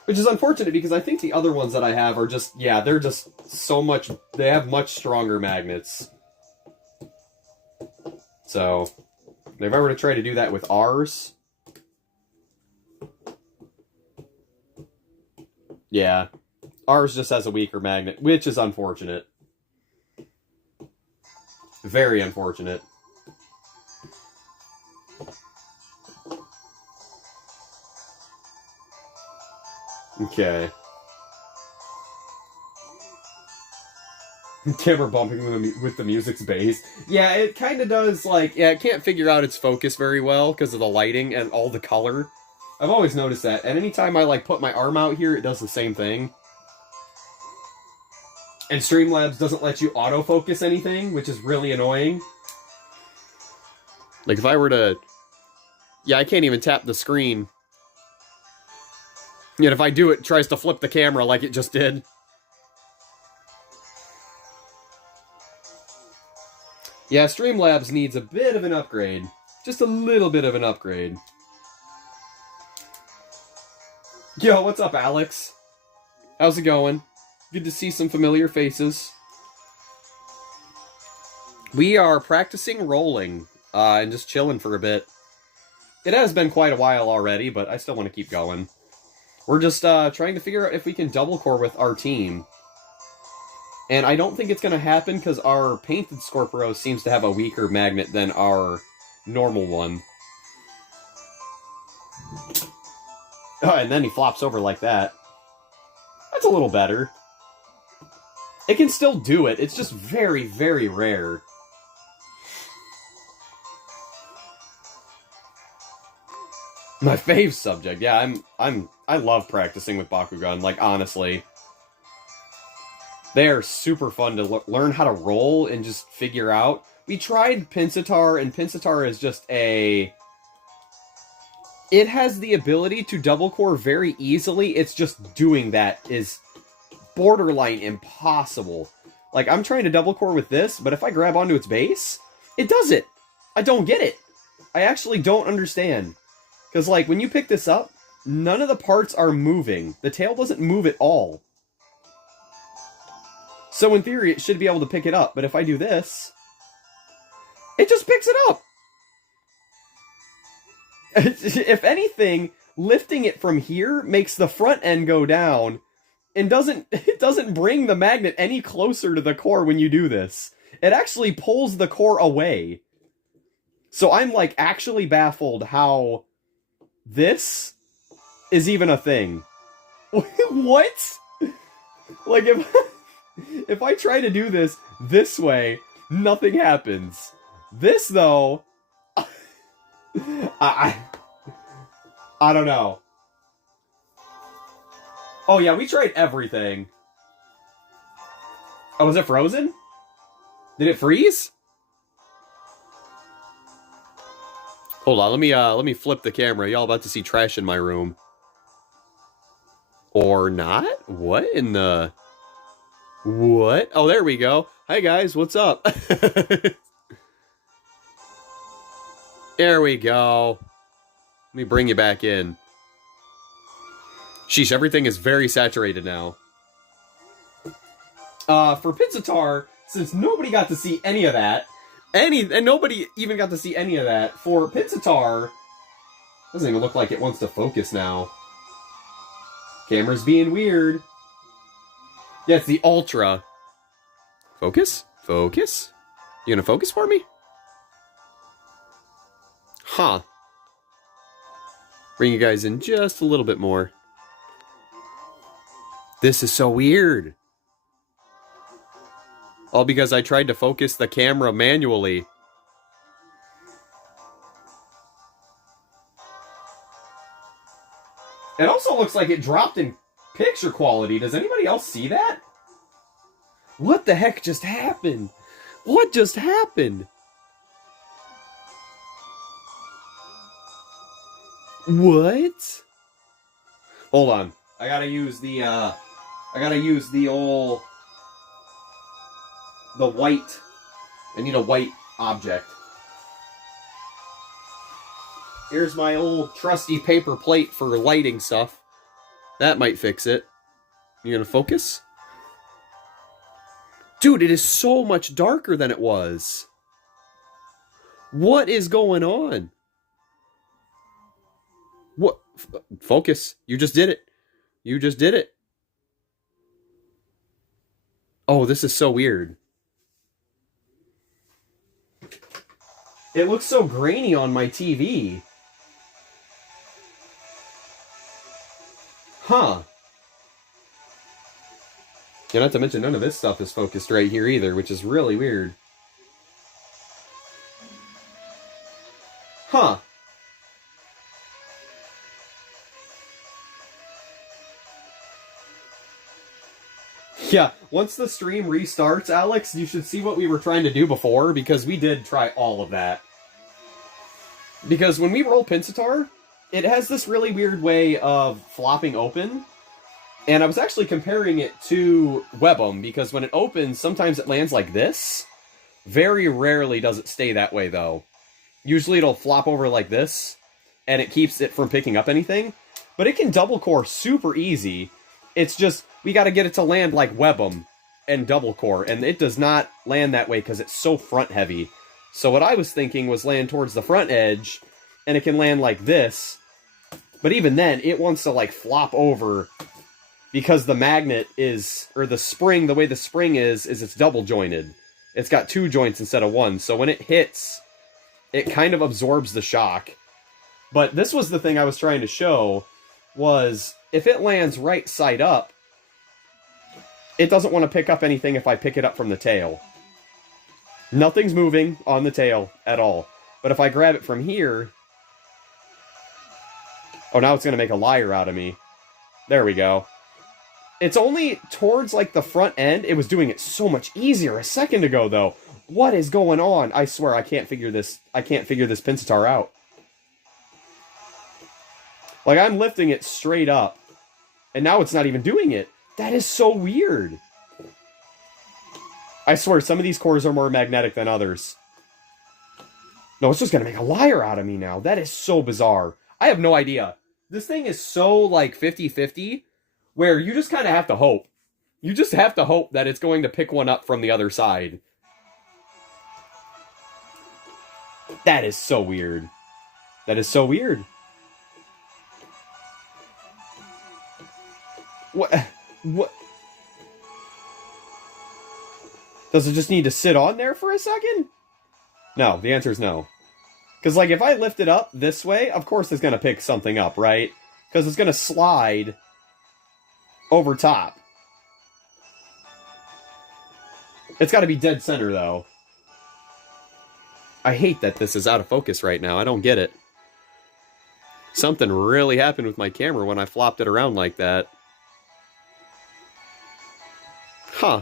Which is unfortunate, because I think the other ones that I have are just, yeah, they're just so much, they have much stronger magnets. So, if I were to try to do that with ours, yeah, ours just has a weaker magnet, which is unfortunate. Very unfortunate. Okay. Camera bumping with the music's bass. Yeah, it kind of does, like, yeah, it can't figure out its focus very well because of the lighting and all the color. I've always noticed that, and anytime I, like, put my arm out here, it does the same thing. And Streamlabs doesn't let you autofocus anything, which is really annoying. Like, if I were to... Yeah, I can't even tap the screen. Yet if I do, it tries to flip the camera like it just did. Yeah, Streamlabs needs a bit of an upgrade. Just a little bit of an upgrade. Yo, what's up, Alex? How's it going? Good to see some familiar faces. We are practicing rolling, and just chilling for a bit. It has been quite a while already, but I still want to keep going. We're just trying to figure out if we can double core with our team. And I don't think it's going to happen because our painted Scorpio seems to have a weaker magnet than our normal one. Oh, and then he flops over like that. That's a little better. It can still do it. It's just very, very rare. My fave subject. Yeah, I love practicing with Bakugan, like, honestly. They are super fun to learn how to roll and just figure out. We tried Pinsatار, and Pinsatár is just a... It has the ability to double core very easily. It's just doing that is borderline impossible. Like, I'm trying to double core with this, but if I grab onto its base, it does it. I don't get it. I actually don't understand. Because, like, when you pick this up, none of the parts are moving. The tail doesn't move at all. So, in theory, it should be able to pick it up. But if I do this, it just picks it up. If anything, lifting it from here makes the front end go down and it doesn't bring the magnet any closer to the core when you do this. It actually pulls the core away. So I'm, like, actually baffled how this is even a thing. What? Like, if I try to do this way, nothing happens. This, though, I don't know. Oh, yeah, we tried everything. Oh, was it frozen? Did it freeze? Hold on, let me flip the camera. Y'all about to see trash in my room. Or not? What in the... What? Oh, there we go. Hi, guys. What's up? There we go. Let me bring you back in. Sheesh, everything is very saturated now. For Pinsatár, since nobody got to see any of that, and nobody even got to see any of that, for Pinsatár, doesn't even look like it wants to focus now. Camera's being weird. Yeah, it's the Ultra. Focus? Focus? You gonna focus for me? Huh. Bring you guys in just a little bit more. This is so weird. All because I tried to focus the camera manually. It also looks like it dropped in picture quality. Does anybody else see that? What the heck just happened? What just happened? What? Hold on. I gotta use the old... the white. I need a white object. Here's my old trusty paper plate for lighting stuff. That might fix it. You gonna focus? Dude, it is so much darker than it was. What is going on? What? Focus. You just did it. You just did it. Oh, this is so weird. It looks so grainy on my TV. Huh. Yeah, not to mention none of this stuff is focused right here either, which is really weird. Huh. Yeah, once the stream restarts, Alex, you should see what we were trying to do before, because we did try all of that. Because when we roll Pinsittar, it has this really weird way of flopping open. And I was actually comparing it to Web'em, because when it opens, sometimes it lands like this. Very rarely does it stay that way, though. Usually it'll flop over like this, and it keeps it from picking up anything. But it can double core super easy. It's just, we gotta get it to land like Web'em and double core, and it does not land that way because it's so front heavy. So what I was thinking was land towards the front edge, and it can land like this. But even then, it wants to like flop over because the magnet is, or the spring, the way the spring is it's double jointed. It's got 2 joints instead of 1, so when it hits, it kind of absorbs the shock. But this was the thing I was trying to show, was if it lands right side up, it doesn't want to pick up anything if I pick it up from the tail. Nothing's moving on the tail at all. But if I grab it from here... Oh, now it's going to make a liar out of me. There we go. It's only towards, like, the front end. It was doing it so much easier a second ago, though. What is going on? I swear, I can't figure this Pinsittar out. Like, I'm lifting it straight up. And now it's not even doing it. That is so weird. I swear, some of these cores are more magnetic than others. No, it's just going to make a liar out of me now. That is so bizarre. I have no idea. This thing is so, like, 50-50, where you just kind of have to hope. You just have to hope that it's going to pick one up from the other side. That is so weird. That is so weird. What? What? Does it just need to sit on there for a second? No, the answer is no. Because, like, if I lift it up this way, of course it's going to pick something up, right? Because it's going to slide over top. It's got to be dead center, though. I hate that this is out of focus right now. I don't get it. Something really happened with my camera when I flopped it around like that. Huh.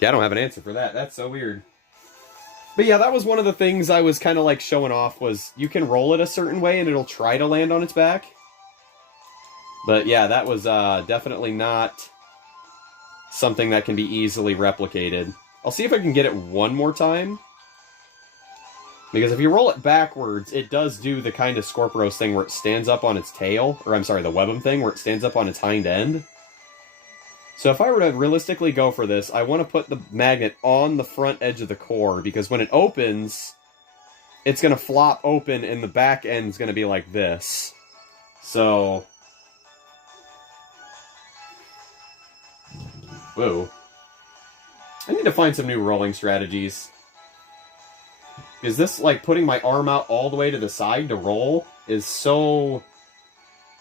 Yeah, I don't have an answer for that. That's so weird. But yeah, that was one of the things I was kind of like showing off, was you can roll it a certain way and it'll try to land on its back. But yeah, that was definitely not something that can be easily replicated. I'll see if I can get it one more time. Because if you roll it backwards, it does do the kind of Scorpios thing where it stands up on its tail. Or I'm sorry, the Web'em thing where it stands up on its hind end. So if I were to realistically go for this, I want to put the magnet on the front edge of the core, because when it opens, it's going to flop open and the back end's going to be like this. So... Whoa. I need to find some new rolling strategies. Is this, like, putting my arm out all the way to the side to roll is so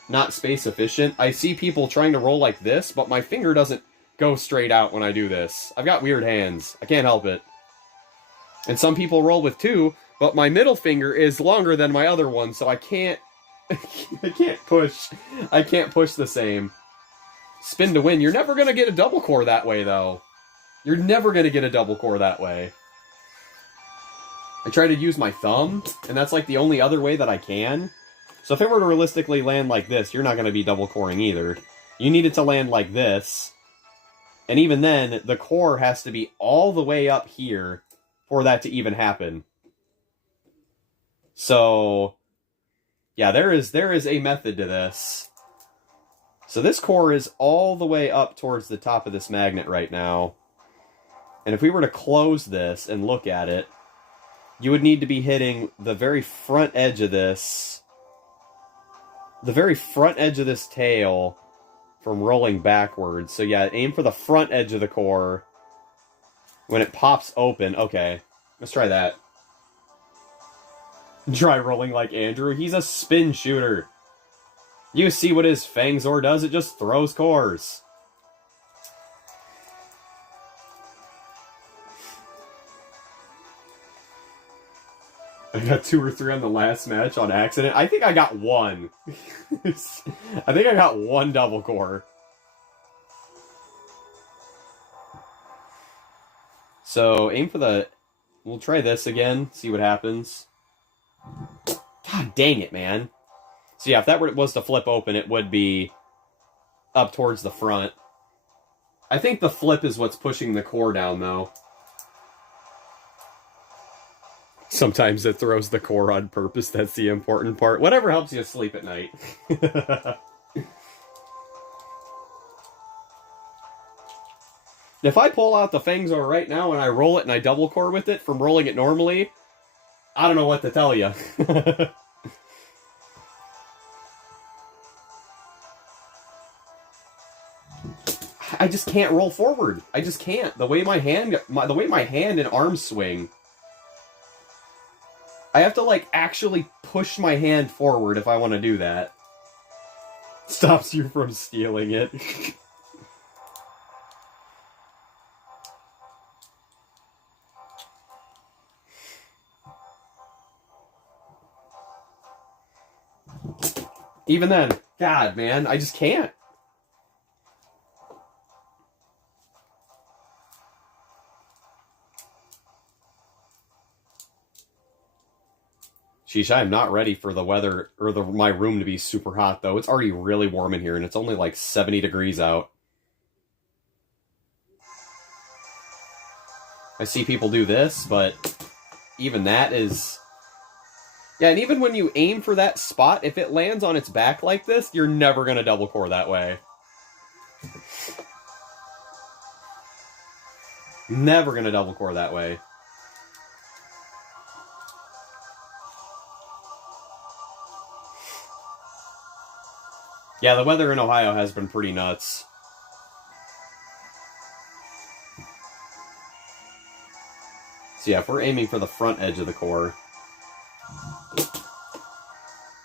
not space efficient. I see people trying to roll like this, but my finger doesn't go straight out when I do this. I've got weird hands. I can't help it. And some people roll with two, but my middle finger is longer than my other one, so I can't I can't push. I can't push the same. Spin to win. You're never going to get a double core that way, though. You're never going to get a double core that way. I try to use my thumb, and that's like the only other way that I can. So if it were to realistically land like this, you're not going to be double coring either. You need it to land like this. And even then, the core has to be all the way up here for that to even happen. So, yeah, there is a method to this. So this core is all the way up towards the top of this magnet right now. And if we were to close this and look at it, you would need to be hitting the very front edge of this. The very front edge of this tail from rolling backwards. So yeah, aim for the front edge of the core. When it pops open. Okay, let's try that. Try rolling like Andrew. He's a spin shooter. You see what his Fangzor does? It just throws cores. I got 2 or 3 on the last match on accident. I think I got 1. I think I got 1 double core. So, aim for the... We'll try this again, see what happens. God dang it, man. So yeah, if that was to flip open, it would be up towards the front. I think the flip is what's pushing the core down, though. Sometimes it throws the core on purpose. That's the important part. Whatever helps you sleep at night. If I pull out the Fangzor right now and I roll it and I double core with it from rolling it normally, I don't know what to tell you. I just can't roll forward. I just can't. The way my hand and arms swing. I have to, like, actually push my hand forward if I want to do that. Stops you from stealing it. Even then, God, man, I just can't. Sheesh, I am not ready for the weather, or my room to be super hot, though. It's already really warm in here, and it's only like 70 degrees out. I see people do this, but even that is... Yeah, and even when you aim for that spot, if it lands on its back like this, you're never going to double core that way. Never going to double core that way. Yeah, the weather in Ohio has been pretty nuts. So yeah, if we're aiming for the front edge of the core,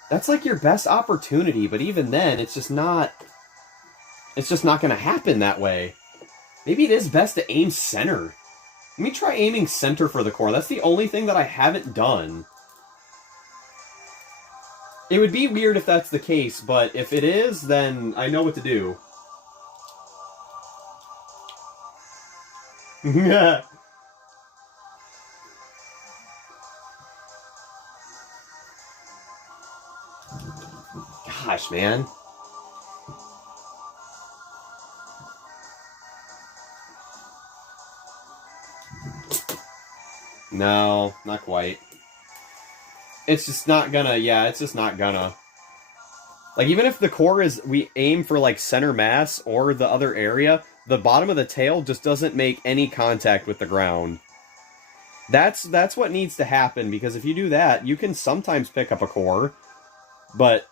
that's like your best opportunity, but even then, it's just not going to happen that way. Maybe it is best to aim center. Let me try aiming center for the core. That's the only thing that I haven't done. It would be weird if that's the case, but if it is, then I know what to do. Yeah. Gosh, man. No, not quite. It's just not gonna, yeah, it's just not gonna. Like, even if the core is, we aim for, like, center mass or the other area, the bottom of the tail just doesn't make any contact with the ground. That's what needs to happen, because if you do that, you can sometimes pick up a core, but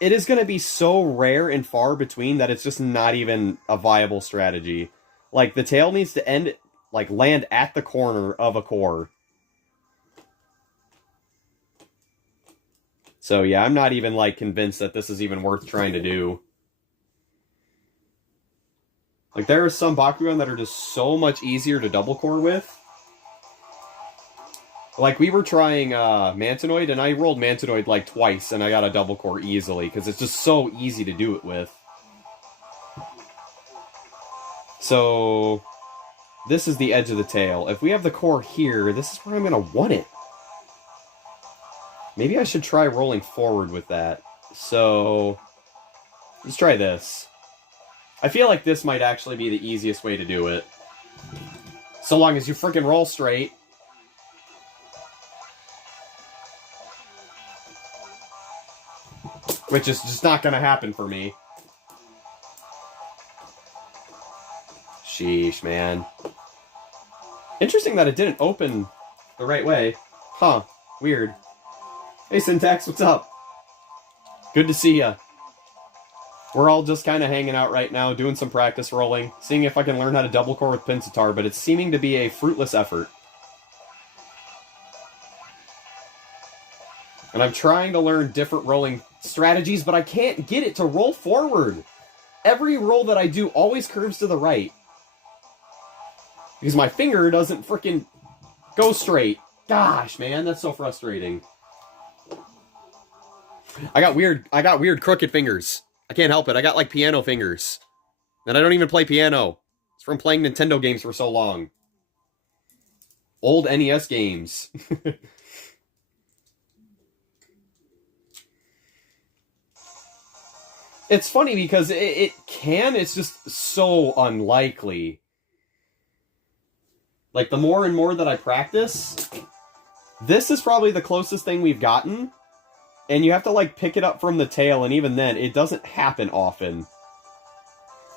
it is going to be so rare and far between that it's just not even a viable strategy. Like, the tail needs to end, like, land at the corner of a core. So, yeah, I'm not even, like, convinced that this is even worth trying to do. Like, there are some Bakugan that are just so much easier to double core with. Like, we were trying Mantinoid, and I rolled Mantinoid, like, twice, and I got a double core easily, because it's just so easy to do it with. So, this is the edge of the tail. If we have the core here, this is where I'm going to want it. Maybe I should try rolling forward with that. So, let's try this. I feel like this might actually be the easiest way to do it. So long as you freaking roll straight. Which is just not going to happen for me. Sheesh, man. Interesting that it didn't open the right way. Huh. Weird. Hey, Syntax, what's up? Good to see ya. We're all just kind of hanging out right now, doing some practice rolling, seeing if I can learn how to double core with Pinsitaro, but it's seeming to be a fruitless effort. And I'm trying to learn different rolling strategies, but I can't get it to roll forward. Every roll that I do always curves to the right. Because my finger doesn't frickin' go straight. Gosh, man, that's so frustrating. I got weird crooked fingers. I can't help it. I got like piano fingers. And I don't even play piano. It's from playing Nintendo games for so long. Old NES games. It's funny because it's just so unlikely. Like, the more and more that I practice, this is probably the closest thing we've gotten. And you have to, like, pick it up from the tail, and even then, it doesn't happen often.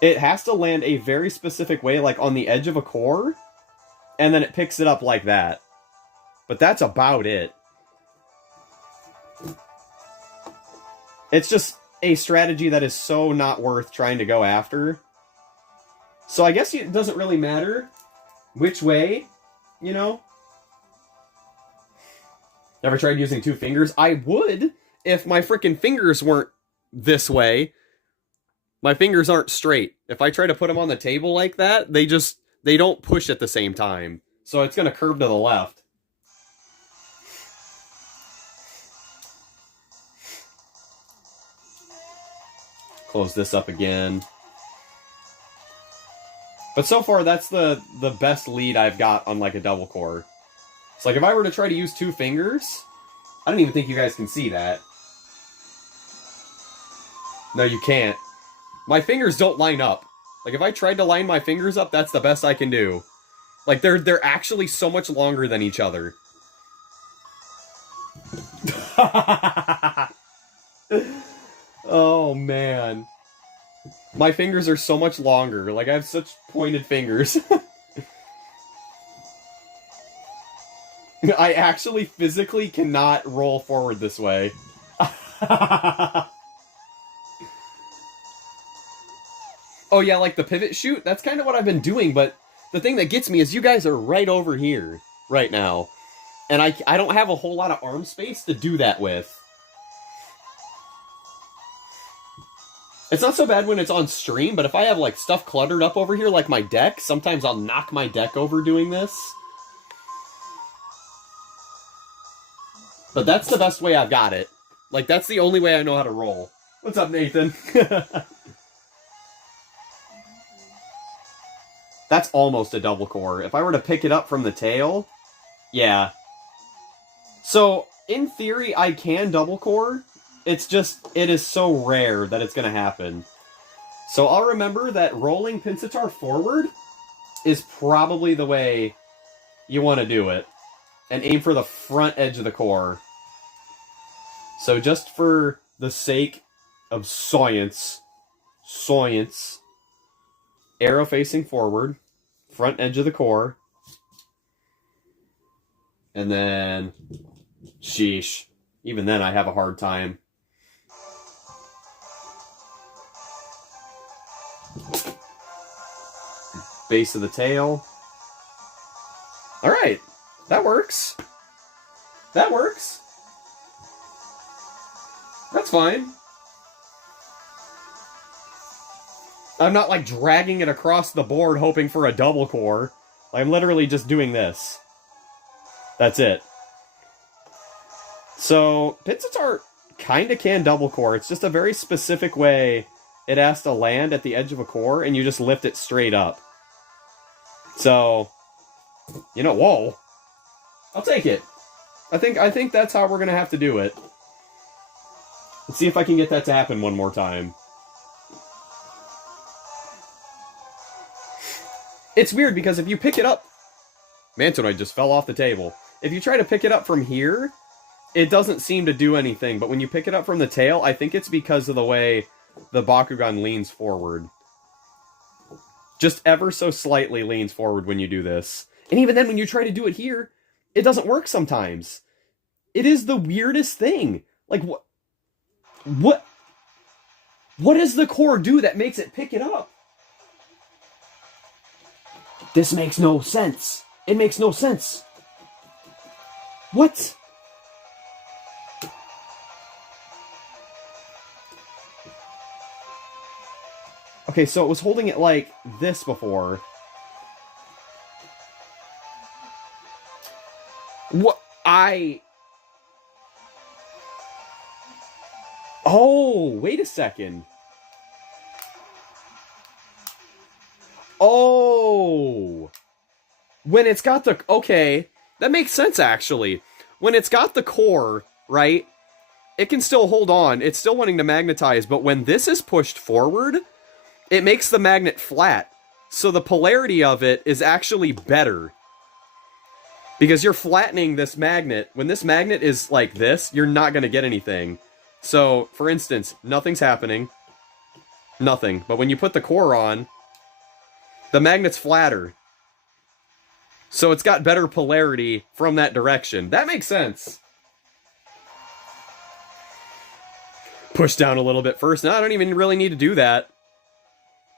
It has to land a very specific way, like, on the edge of a core, and then it picks it up like that. But that's about it. It's just a strategy that is so not worth trying to go after. So I guess it doesn't really matter which way, you know? Never tried using two fingers? I would, if my frickin' fingers weren't this way. My fingers aren't straight. If I try to put them on the table like that, they don't push at the same time. So it's gonna curve to the left. Close this up again. But so far, that's the best lead I've got on, like, a double core. It's like, if I were to try to use two fingers, I don't even think you guys can see that. No, you can't. My fingers don't line up. Like, if I tried to line my fingers up, that's the best I can do. Like, they're actually so much longer than each other. Oh, man. My fingers are so much longer. Like, I have such pointed fingers. I actually physically cannot roll forward this way. Oh yeah, like the pivot shoot? That's kind of what I've been doing, but the thing that gets me is you guys are right over here right now. And I don't have a whole lot of arm space to do that with. It's not so bad when it's on stream, but if I have, like, stuff cluttered up over here, like my deck, sometimes I'll knock my deck over doing this. But that's the best way I've got it. Like, that's the only way I know how to roll. What's up, Nathan? That's almost a double core. If I were to pick it up from the tail, yeah. So, in theory, I can double core. It's just, it is so rare that it's going to happen. So I'll remember that rolling Pinsitaro forward is probably the way you want to do it. And aim for the front edge of the core. So just for the sake of science, arrow facing forward, front edge of the core. And then, sheesh. Even then I have a hard time. base of the tail. Alright, that works. That works. That's fine. I'm not, like, dragging it across the board hoping for a double core. I'm literally just doing this. That's it. So, Pinsitart kinda can double core. It's just a very specific way it has to land at the edge of a core, and you just lift it straight up. So, you know, whoa. I'll take it. I think that's how we're gonna have to do it. Let's see if I can get that to happen one more time. It's weird because if you pick it up... Mantonoid just fell off the table. If you try to pick it up from here, it doesn't seem to do anything. But when you pick it up from the tail, I think it's because of the way the Bakugan leans forward. Just ever so slightly leans forward when you do this. And even then, when you try to do it here, it doesn't work sometimes. It is the weirdest thing. Like, what does the core do that makes it pick it up? This makes no sense. It makes no sense. What? Okay, so it was holding it like this before. What? Oh, wait a second. Oh. When it's got the... Okay, that makes sense, actually. When it's got the core, right, it can still hold on. It's still wanting to magnetize, but when this is pushed forward, it makes the magnet flat. So the polarity of it is actually better. Because you're flattening this magnet. When this magnet is like this, you're not going to get anything. So, for instance, nothing's happening. Nothing. But when you put the core on, the magnet's flatter. So it's got better polarity from that direction. That makes sense. Push down a little bit first. No, I don't even really need to do that.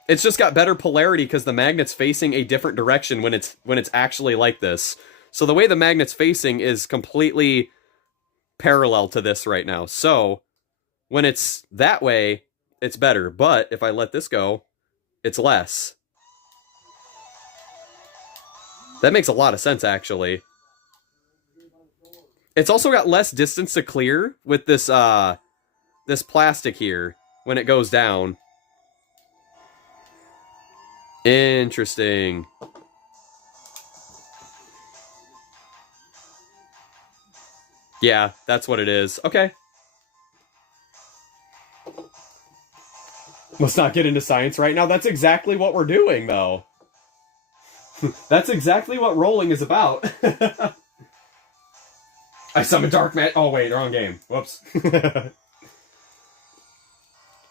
It's just got better polarity because the magnet's facing a different direction when it's actually like this. So the way the magnet's facing is completely parallel to this right now. So when it's that way, it's better. But if I let this go, it's less. That makes a lot of sense, actually. It's also got less distance to clear with this this plastic here when it goes down. Interesting. Yeah, that's what it is. Okay. Let's not get into science right now. That's exactly what we're doing, though. That's exactly what rolling is about. I summon Dark Mat. Oh, wait, wrong game. Whoops.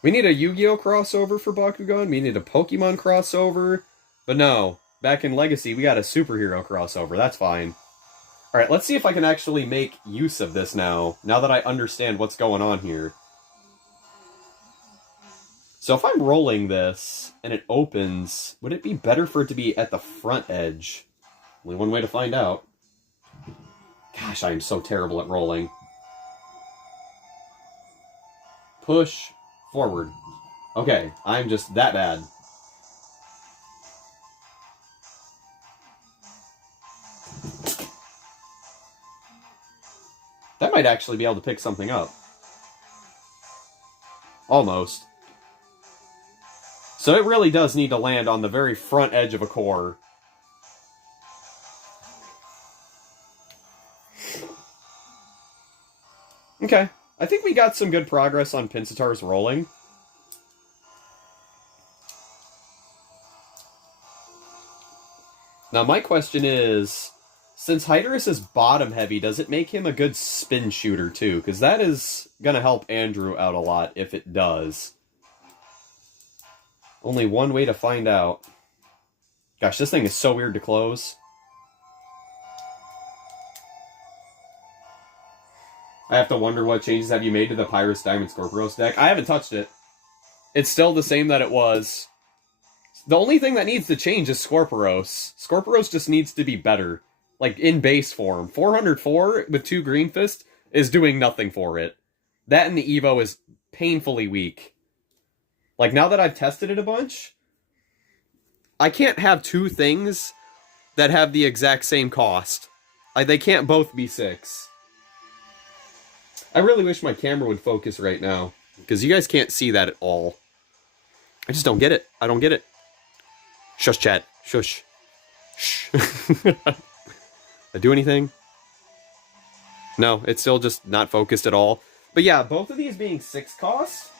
We need a Yu-Gi-Oh! Crossover for Bakugan. We need a Pokemon crossover. But no, back in Legacy, we got a superhero crossover. That's fine. Alright, let's see if I can actually make use of this now that I understand what's going on here. So if I'm rolling this, and it opens, would it be better for it to be at the front edge? Only one way to find out. Gosh, I am so terrible at rolling. Push forward. Okay, I'm just that bad. That might actually be able to pick something up. Almost. So it really does need to land on the very front edge of a core. Okay. I think we got some good progress on Pinsitar's rolling. Now my question is, since Hydorus is bottom heavy, does it make him a good spin shooter too? Because that is going to help Andrew out a lot if it does. Only one way to find out. Gosh, this thing is so weird to close. I have to wonder what changes have you made to the Pyrus Diamond Scorpios deck. I haven't touched it. It's still the same that it was. The only thing that needs to change is Scorpiros. Scorpiros just needs to be better. Like, in base form. 404 with 2 Green Fist is doing nothing for it. That and the Evo is painfully weak. Like, now that I've tested it a bunch, I can't have 2 things that have the exact same cost. They can't both be 6. I really wish my camera would focus right now, because you guys can't see that at all. I just don't get it. I don't get it. Shush, chat. Shush. Shh. I do anything? No, it's still just not focused at all. But yeah, both of these being 6 cost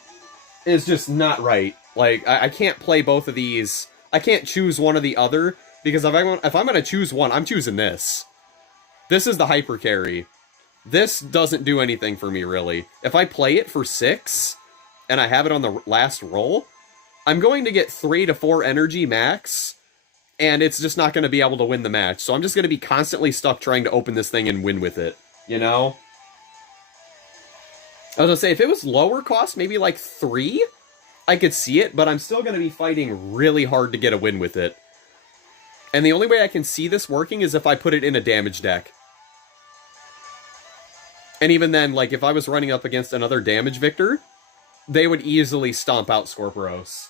is just not right. Like, I can't play both of these. I can't choose one or the other, because if I'm going to choose one, I'm choosing this. This is the hyper carry. This doesn't do anything for me, really. If I play it for 6, and I have it on the last roll, I'm going to get 3 to 4 energy max, and it's just not going to be able to win the match. So I'm just going to be constantly stuck trying to open this thing and win with it, you know? I was going to say, if it was lower cost, maybe like 3, I could see it, but I'm still going to be fighting really hard to get a win with it. And the only way I can see this working is if I put it in a damage deck. And even then, like, if I was running up against another damage victor, they would easily stomp out Scorpiros.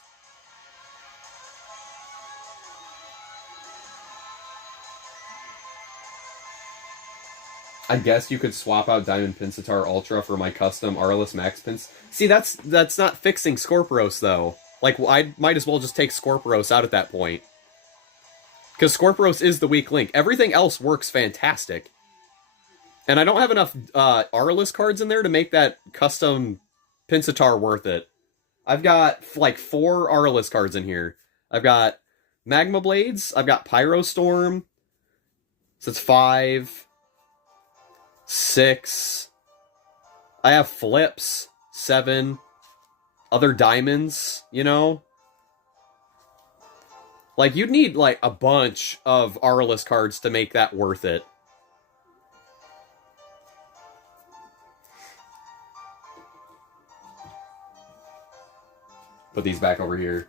I guess you could swap out Diamond Pinsittar Ultra for my custom Aurelus Max Pins. See, that's not fixing Scorpiros, though. Like, I might as well just take Scorpiros out at that point. Because Scorpiros is the weak link. Everything else works fantastic. And I don't have enough Aurelus cards in there to make that custom Pinsittar worth it. I've got, like, 4 Aurelus cards in here. I've got Magma Blades. I've got Pyrostorm. So it's 5... 6. I have flips. 7. Other diamonds, you know? Like, you'd need, like, a bunch of Aurelus cards to make that worth it. Put these back over here.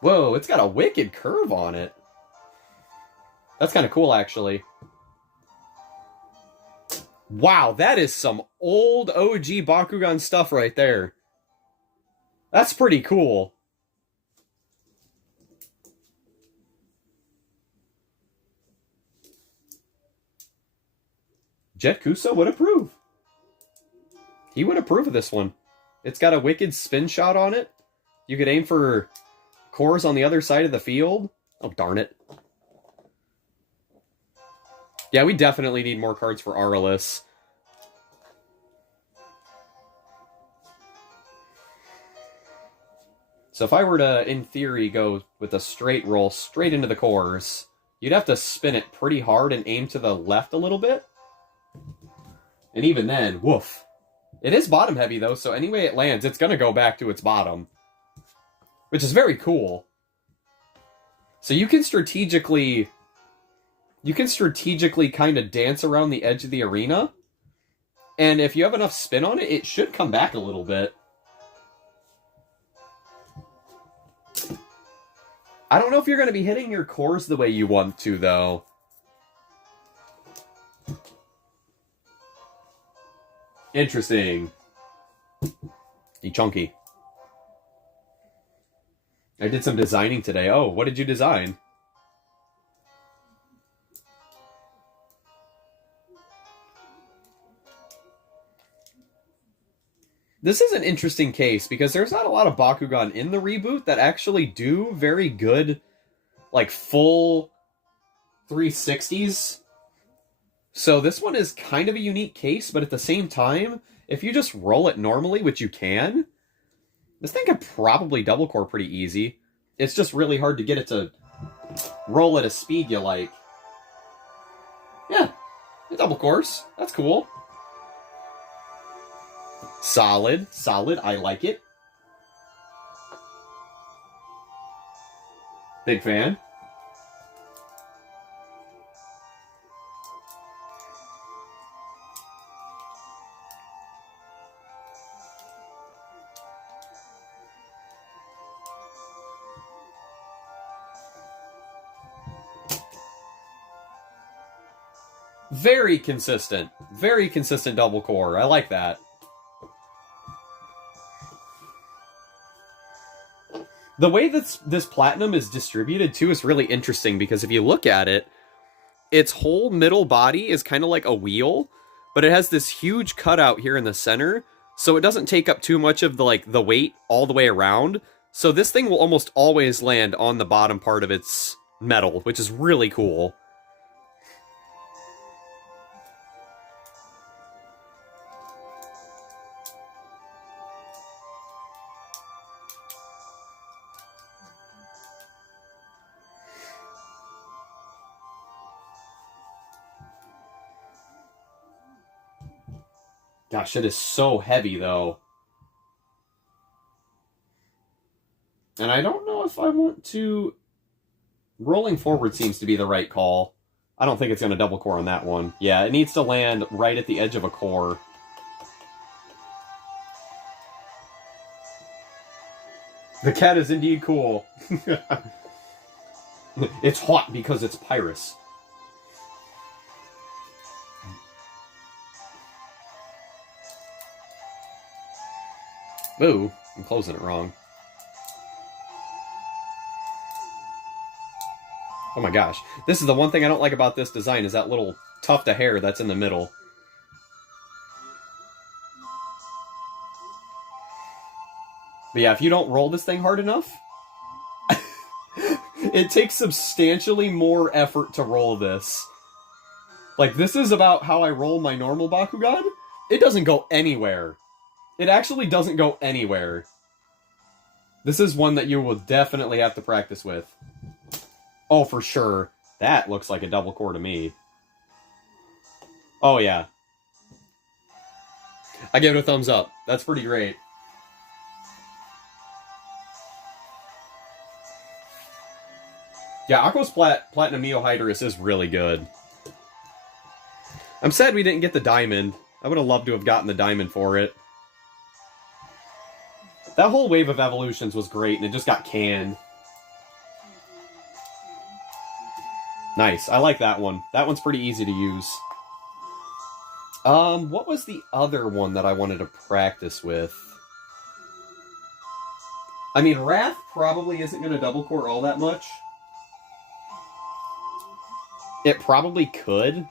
Whoa, it's got a wicked curve on it. That's kind of cool, actually. Wow, that is some old OG Bakugan stuff right there. That's pretty cool. Jet Kuso would approve. He would approve of this one. It's got a wicked spin shot on it. You could aim for cores on the other side of the field. Oh, darn it. Yeah, we definitely need more cards for Aurelus. So if I were to, in theory, go with a straight roll straight into the cores, you'd have to spin it pretty hard and aim to the left a little bit. And even then, woof. It is bottom heavy, though, so any way it lands, it's going to go back to its bottom. Which is very cool. So you can strategically kind of dance around the edge of the arena. And if you have enough spin on it, it should come back a little bit. I don't know if you're going to be hitting your cores the way you want to, though. Interesting. Chunky. I did some designing today. Oh, what did you design? This is an interesting case, because there's not a lot of Bakugan in the reboot that actually do very good, like, full 360s. So this one is kind of a unique case, but at the same time, if you just roll it normally, which you can, this thing could probably double core pretty easy. It's just really hard to get it to roll at a speed you like. Yeah, it double cores. That's cool. Solid, solid, I like it. Big fan. Very consistent. Very consistent double core. I like that. The way that this platinum is distributed, too, is really interesting, because if you look at it, its whole middle body is kind of like a wheel, but it has this huge cutout here in the center, so it doesn't take up too much of the weight all the way around. So this thing will almost always land on the bottom part of its metal, which is really cool. Gosh, it is so heavy, though. And I don't know if I want to... Rolling forward seems to be the right call. I don't think it's going to double core on that one. Yeah, it needs to land right at the edge of a core. The cat is indeed cool. It's hot because it's Pyrus. Ooh, I'm closing it wrong. Oh my gosh. This is the one thing I don't like about this design, is that little tuft of hair that's in the middle. But yeah, if you don't roll this thing hard enough, it takes substantially more effort to roll this. Like, this is about how I roll my normal Bakugan. It doesn't go anywhere. It actually doesn't go anywhere. This is one that you will definitely have to practice with. Oh, for sure. That looks like a double core to me. Oh, yeah. I give it a thumbs up. That's pretty great. Yeah, Aqua's Platinum Neo Hydrus is really good. I'm sad we didn't get the diamond. I would have loved to have gotten the diamond for it. That whole wave of evolutions was great, and it just got canned. Nice. I like that one. That one's pretty easy to use. What was the other one that I wanted to practice with? I mean, Wrath probably isn't going to double core all that much. It probably could.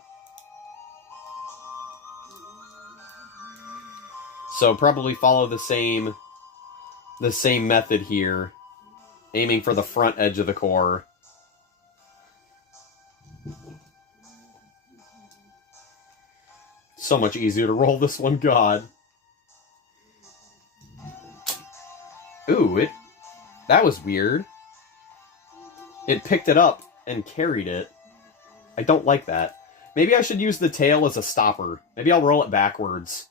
So probably follow the same method here, aiming for the front edge of the core. So much easier to roll this one, God. Ooh, that was weird. It picked it up and carried it. I don't like that. Maybe I should use the tail as a stopper. Maybe I'll roll it backwards.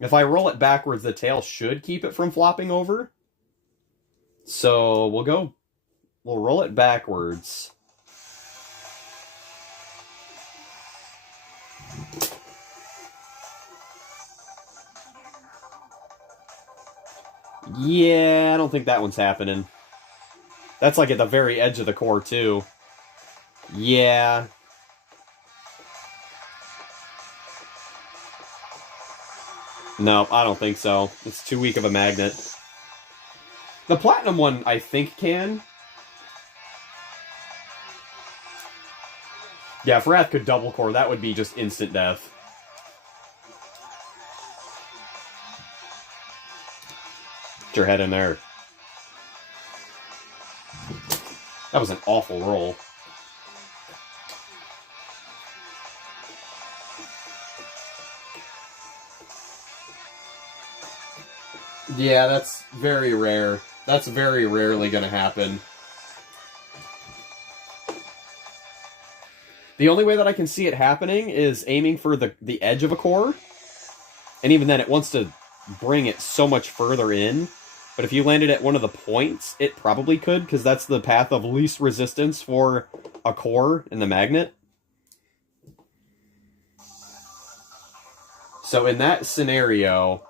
If I roll it backwards, the tail should keep it from flopping over. So we'll roll it backwards. Yeah, I don't think that one's happening. That's like at the very edge of the core, too. Yeah. No, I don't think so. It's too weak of a magnet. The platinum one, I think, can. Yeah, if Wrath could double core, that would be just instant death. Get your head in there. That was an awful roll. Yeah, that's very rare. That's very rarely going to happen. The only way that I can see it happening is aiming for the edge of a core. And even then, it wants to bring it so much further in. But if you landed at one of the points, it probably could, because that's the path of least resistance for a core in the magnet. So in that scenario,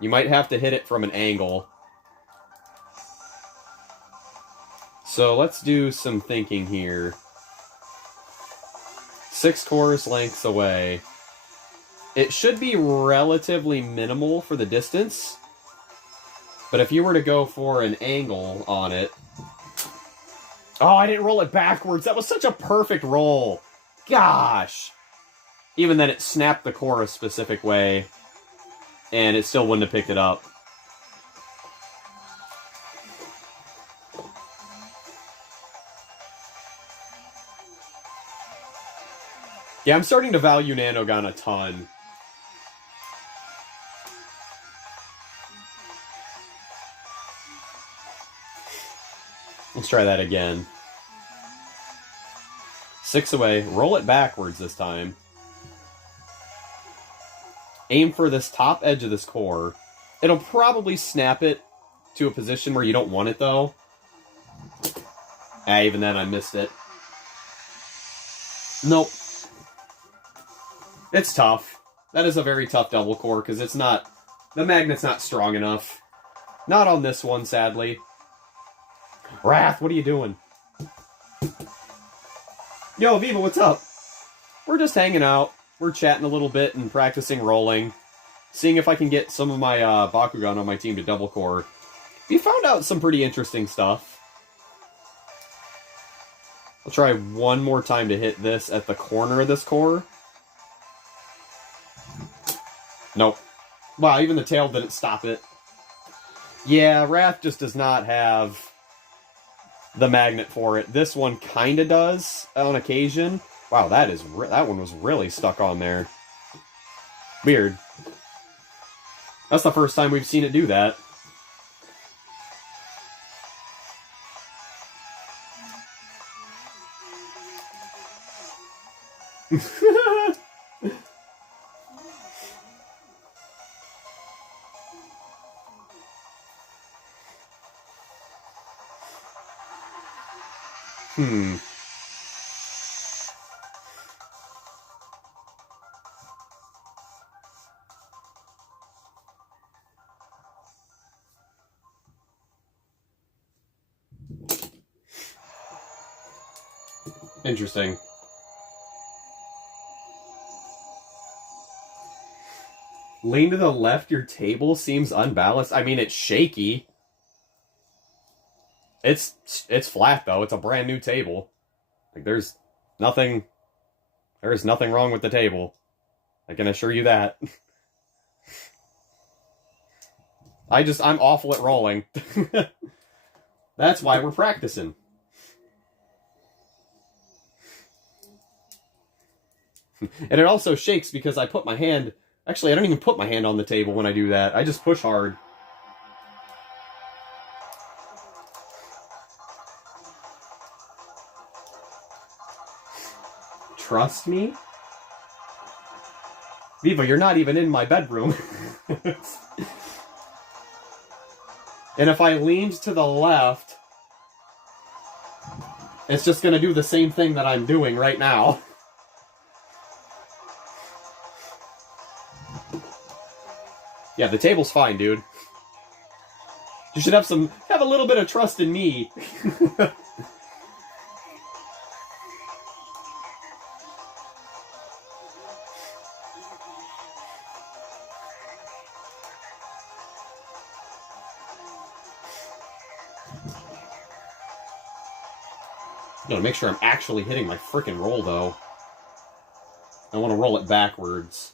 you might have to hit it from an angle. So let's do some thinking here. 6 chorus lengths away. It should be relatively minimal for the distance. But if you were to go for an angle on it... Oh, I didn't roll it backwards. That was such a perfect roll. Gosh. Even then, it snapped the core a specific way. And it still wouldn't have picked it up. Yeah, I'm starting to value Nanogun a ton. Let's try that again. 6 away. Roll it backwards this time. Aim for this top edge of this core. It'll probably snap it to a position where you don't want it, though. Even then, I missed it. Nope. It's tough. That is a very tough double core, because it's not... The magnet's not strong enough. Not on this one, sadly. Wrath, what are you doing? Yo, Viva, what's up? We're just hanging out. We're chatting a little bit and practicing rolling. Seeing if I can get some of my Bakugan on my team to double core. We found out some pretty interesting stuff. I'll try one more time to hit this at the corner of this core. Nope. Wow, even the tail didn't stop it. Yeah, Wrath just does not have the magnet for it. This one kind of does on occasion. Wow, that one was really stuck on there. Weird. That's the first time we've seen it do that. Interesting. Lean to the left, your table seems unbalanced. I mean, it's shaky. It's flat, though. It's a brand new table. Like, there is nothing wrong with the table. I can assure you that. I'm awful at rolling. That's why we're practicing. And it also shakes because I put my hand... Actually, I don't even put my hand on the table when I do that. I just push hard. Trust me? Viva, you're not even in my bedroom. And if I leaned to the left, it's just going to do the same thing that I'm doing right now. Yeah, the table's fine, dude. You should have a little bit of trust in me. Gotta make sure I'm actually hitting my frickin' roll, though. I want to roll it backwards.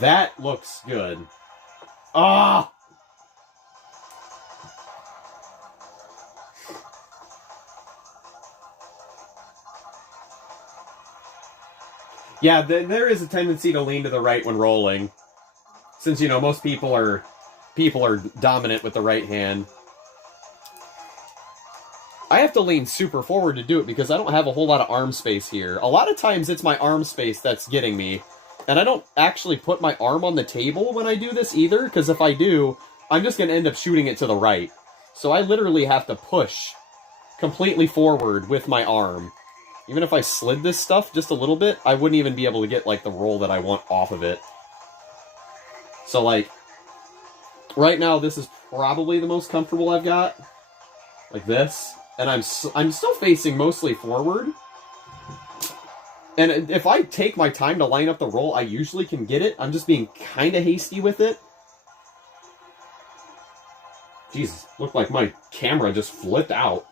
That looks good. Ah! Yeah, there is a tendency to lean to the right when rolling. Since, you know, most people are dominant with the right hand. I have to lean super forward to do it because I don't have a whole lot of arm space here. A lot of times it's my arm space that's getting me. And I don't actually put my arm on the table when I do this either, because if I do, I'm just going to end up shooting it to the right. So I literally have to push completely forward with my arm. Even if I slid this stuff just a little bit, I wouldn't even be able to get, like, the roll that I want off of it. So, like, Right now, this is probably the most comfortable I've got. Like this. And I'm still facing mostly forward. And if I take my time to line up the roll, I usually can get it. I'm just being kind of hasty with it. Jesus, looked like my camera just flipped out.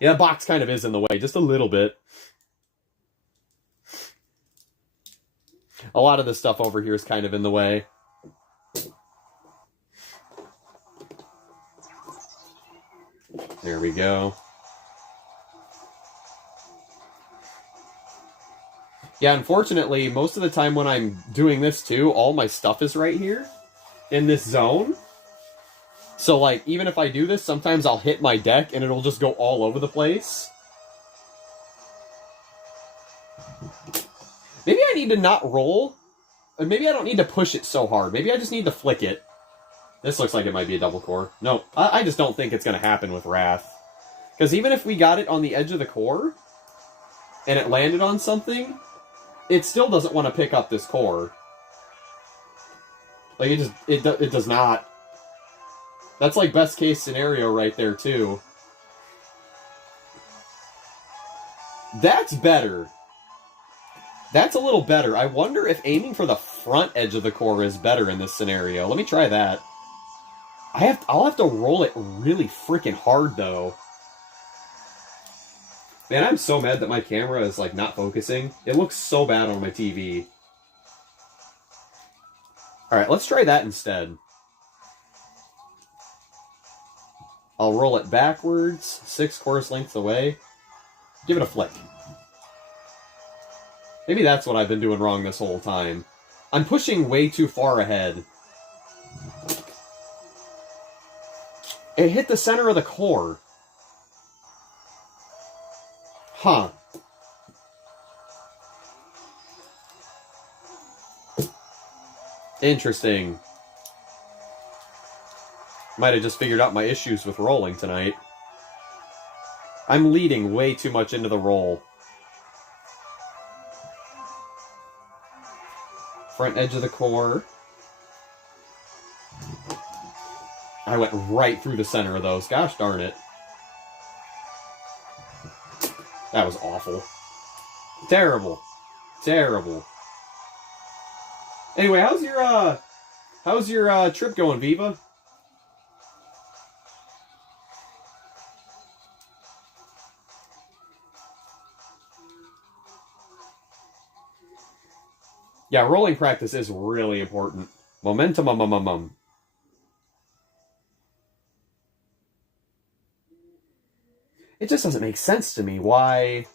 Yeah, that box kind of is in the way, just a little bit. A lot of this stuff over here is kind of in the way. There we go. Yeah, unfortunately, most of the time when I'm doing this too, all my stuff is right here in this zone. So, like, even if I do this, sometimes I'll hit my deck and it'll just go all over the place. Maybe I need to not roll. Or maybe I don't need to push it so hard. Maybe I just need to flick it. This looks like it might be a double core. No, I just don't think it's going to happen with Wrath. Because even if we got it on the edge of the core, and it landed on something, it still doesn't want to pick up this core. Like, it does not. That's like best case scenario right there, too. That's better. That's a little better. I wonder if aiming for the front edge of the core is better in this scenario. Let me try that. I'll have to roll it really freaking hard, though. Man, I'm so mad that my camera is, like, not focusing. It looks so bad on my TV. Alright, let's try that instead. I'll roll it backwards, 6 course lengths away. Give it a flick. Maybe that's what I've been doing wrong this whole time. I'm pushing way too far ahead. It hit the center of the core. Huh. Interesting. Might have just figured out my issues with rolling tonight. I'm leading way too much into the roll. Front edge of the core. I went right through the center of those. Gosh darn it. That was awful. Terrible. Terrible. Anyway, how's your trip going, Viva? Yeah, rolling practice is really important. Momentum. It just doesn't make sense to me why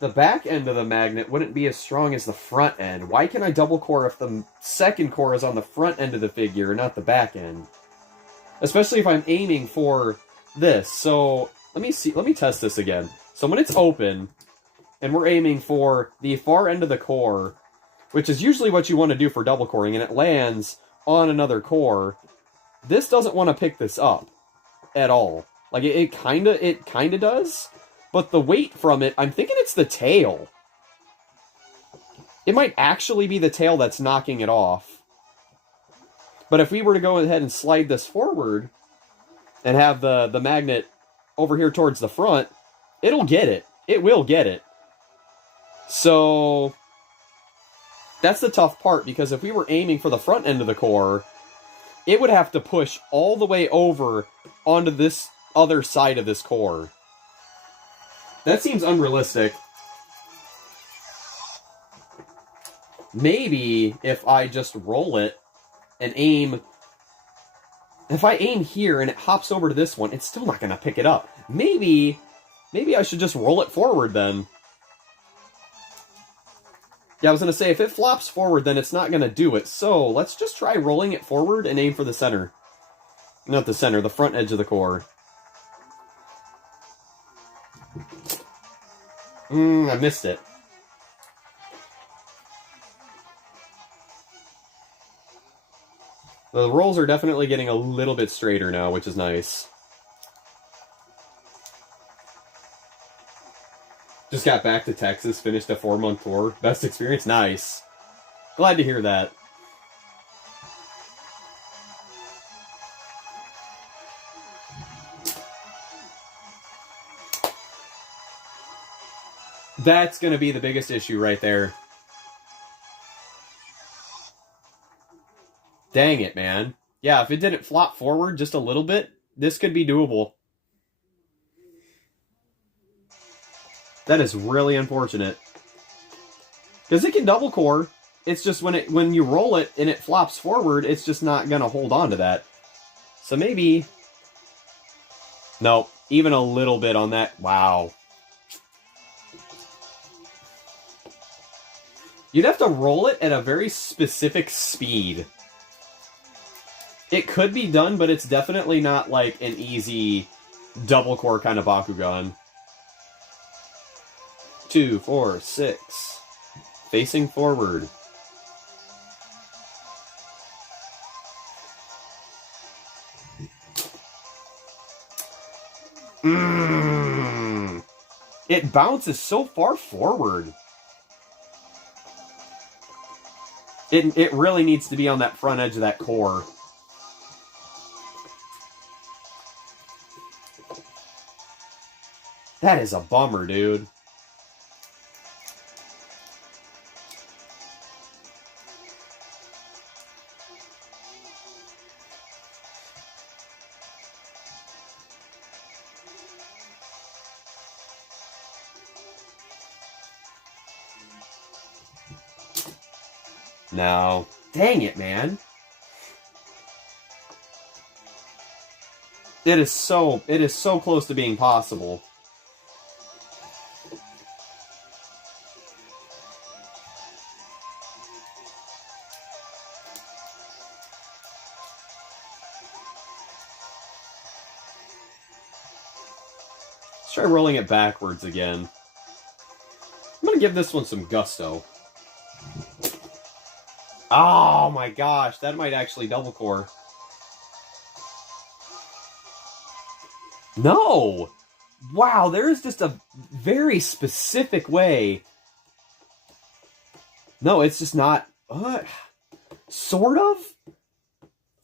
the back end of the magnet wouldn't be as strong as the front end. Why can I double core if the second core is on the front end of the figure, not the back end? Especially if I'm aiming for this. So, let me test this again. So when it's open, and we're aiming for the far end of the core, which is usually what you want to do for double coring, and it lands on another core, this doesn't want to pick this up at all. Like, it kinda does, but the weight from it, I'm thinking it's the tail. It might actually be the tail that's knocking it off. But if we were to go ahead and slide this forward, and have the magnet over here towards the front, it'll get it. It will get it. So that's the tough part, because if we were aiming for the front end of the core, it would have to push all the way over onto this other side of this core. That seems unrealistic. Maybe if I just roll it and aim... If I aim here and it hops over to this one, it's still not going to pick it up. Maybe I should just roll it forward then. Yeah, I was going to say, if it flops forward, then it's not going to do it. So, let's just try rolling it forward and aim for the center. Not the center, the front edge of the core. I missed it. The rolls are definitely getting a little bit straighter now, which is nice. Just got back to Texas, finished a 4-month tour. Best experience? Nice. Glad to hear that. That's going to be the biggest issue right there. Dang it, man. Yeah, if it didn't flop forward just a little bit, this could be doable. That is really unfortunate. Because it can double core. It's just when you roll it and it flops forward, it's just not going to hold on to that. So maybe... No, even a little bit on that. Wow. You'd have to roll it at a very specific speed. It could be done, but it's definitely not like an easy double core kind of Bakugan. 2, 4, 6. Facing forward. It bounces so far forward. It really needs to be on that front edge of that core. That is a bummer, dude. No. Dang it, man. It is so close to being possible. Let's try rolling it backwards again. I'm gonna give this one some gusto. Oh my gosh, that might actually double core. No! Wow, there is just a very specific way. No, it's just not... sort of?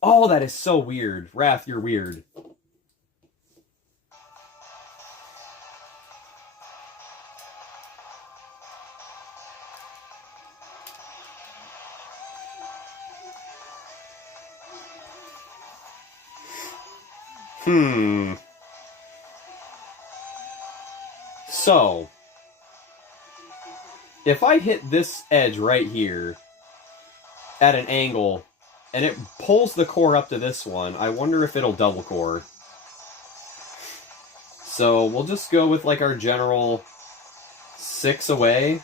Oh, that is so weird. Wrath, you're weird. So, if I hit this edge right here at an angle, and it pulls the core up to this one, I wonder if it'll double core. So, we'll just go with like our general 6 away.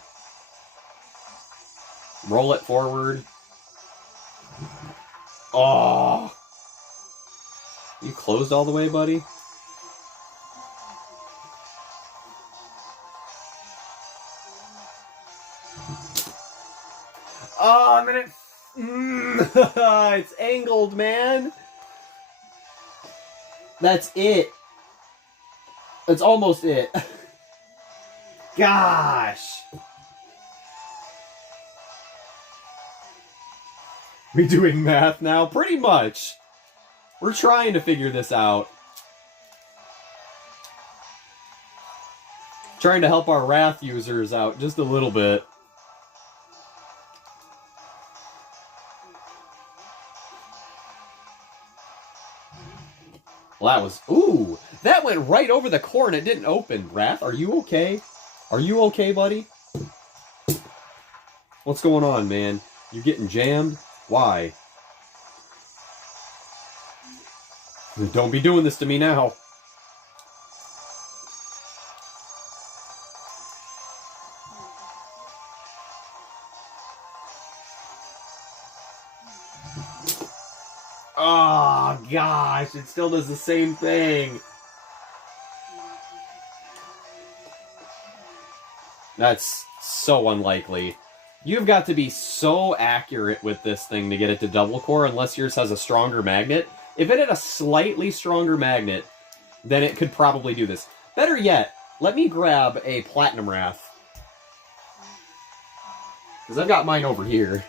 Roll it forward. Oh! You closed all the way, buddy? Oh, I'm gonna... It's angled, man! That's it. That's almost it. Gosh! We doing math now? Pretty much. We're trying to figure this out. Trying to help our Wrath users out just a little bit. Well, that was... Ooh! That went right over the core and it didn't open. Wrath, are you okay? Are you okay, buddy? What's going on, man? You getting jammed? Why? Don't be doing this to me now. Oh, gosh. It still does the same thing. That's so unlikely. You've got to be so accurate with this thing to get it to double core unless yours has a stronger magnet. If it had a slightly stronger magnet, then it could probably do this. Better yet, let me grab a Platinum Wrath. Because I've got mine over here.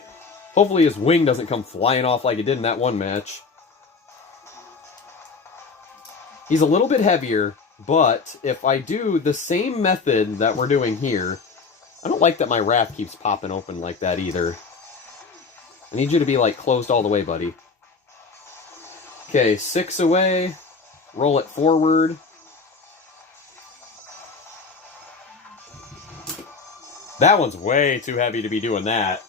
Hopefully his wing doesn't come flying off like it did in that one match. He's a little bit heavier, but if I do the same method that we're doing here, I don't like that my Wrath keeps popping open like that either. I need you to be, like, closed all the way, buddy. Okay, 6 away. Roll it forward. That one's way too heavy to be doing that.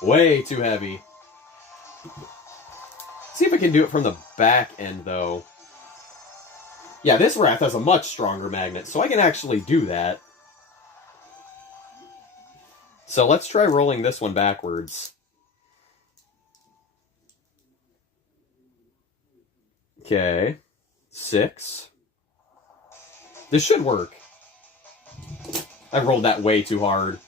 Way too heavy. See if I can do it from the back end, though. Yeah, this Wrath has a much stronger magnet, so I can actually do that. So let's try rolling this one backwards. Okay. 6. This should work. I rolled that way too hard.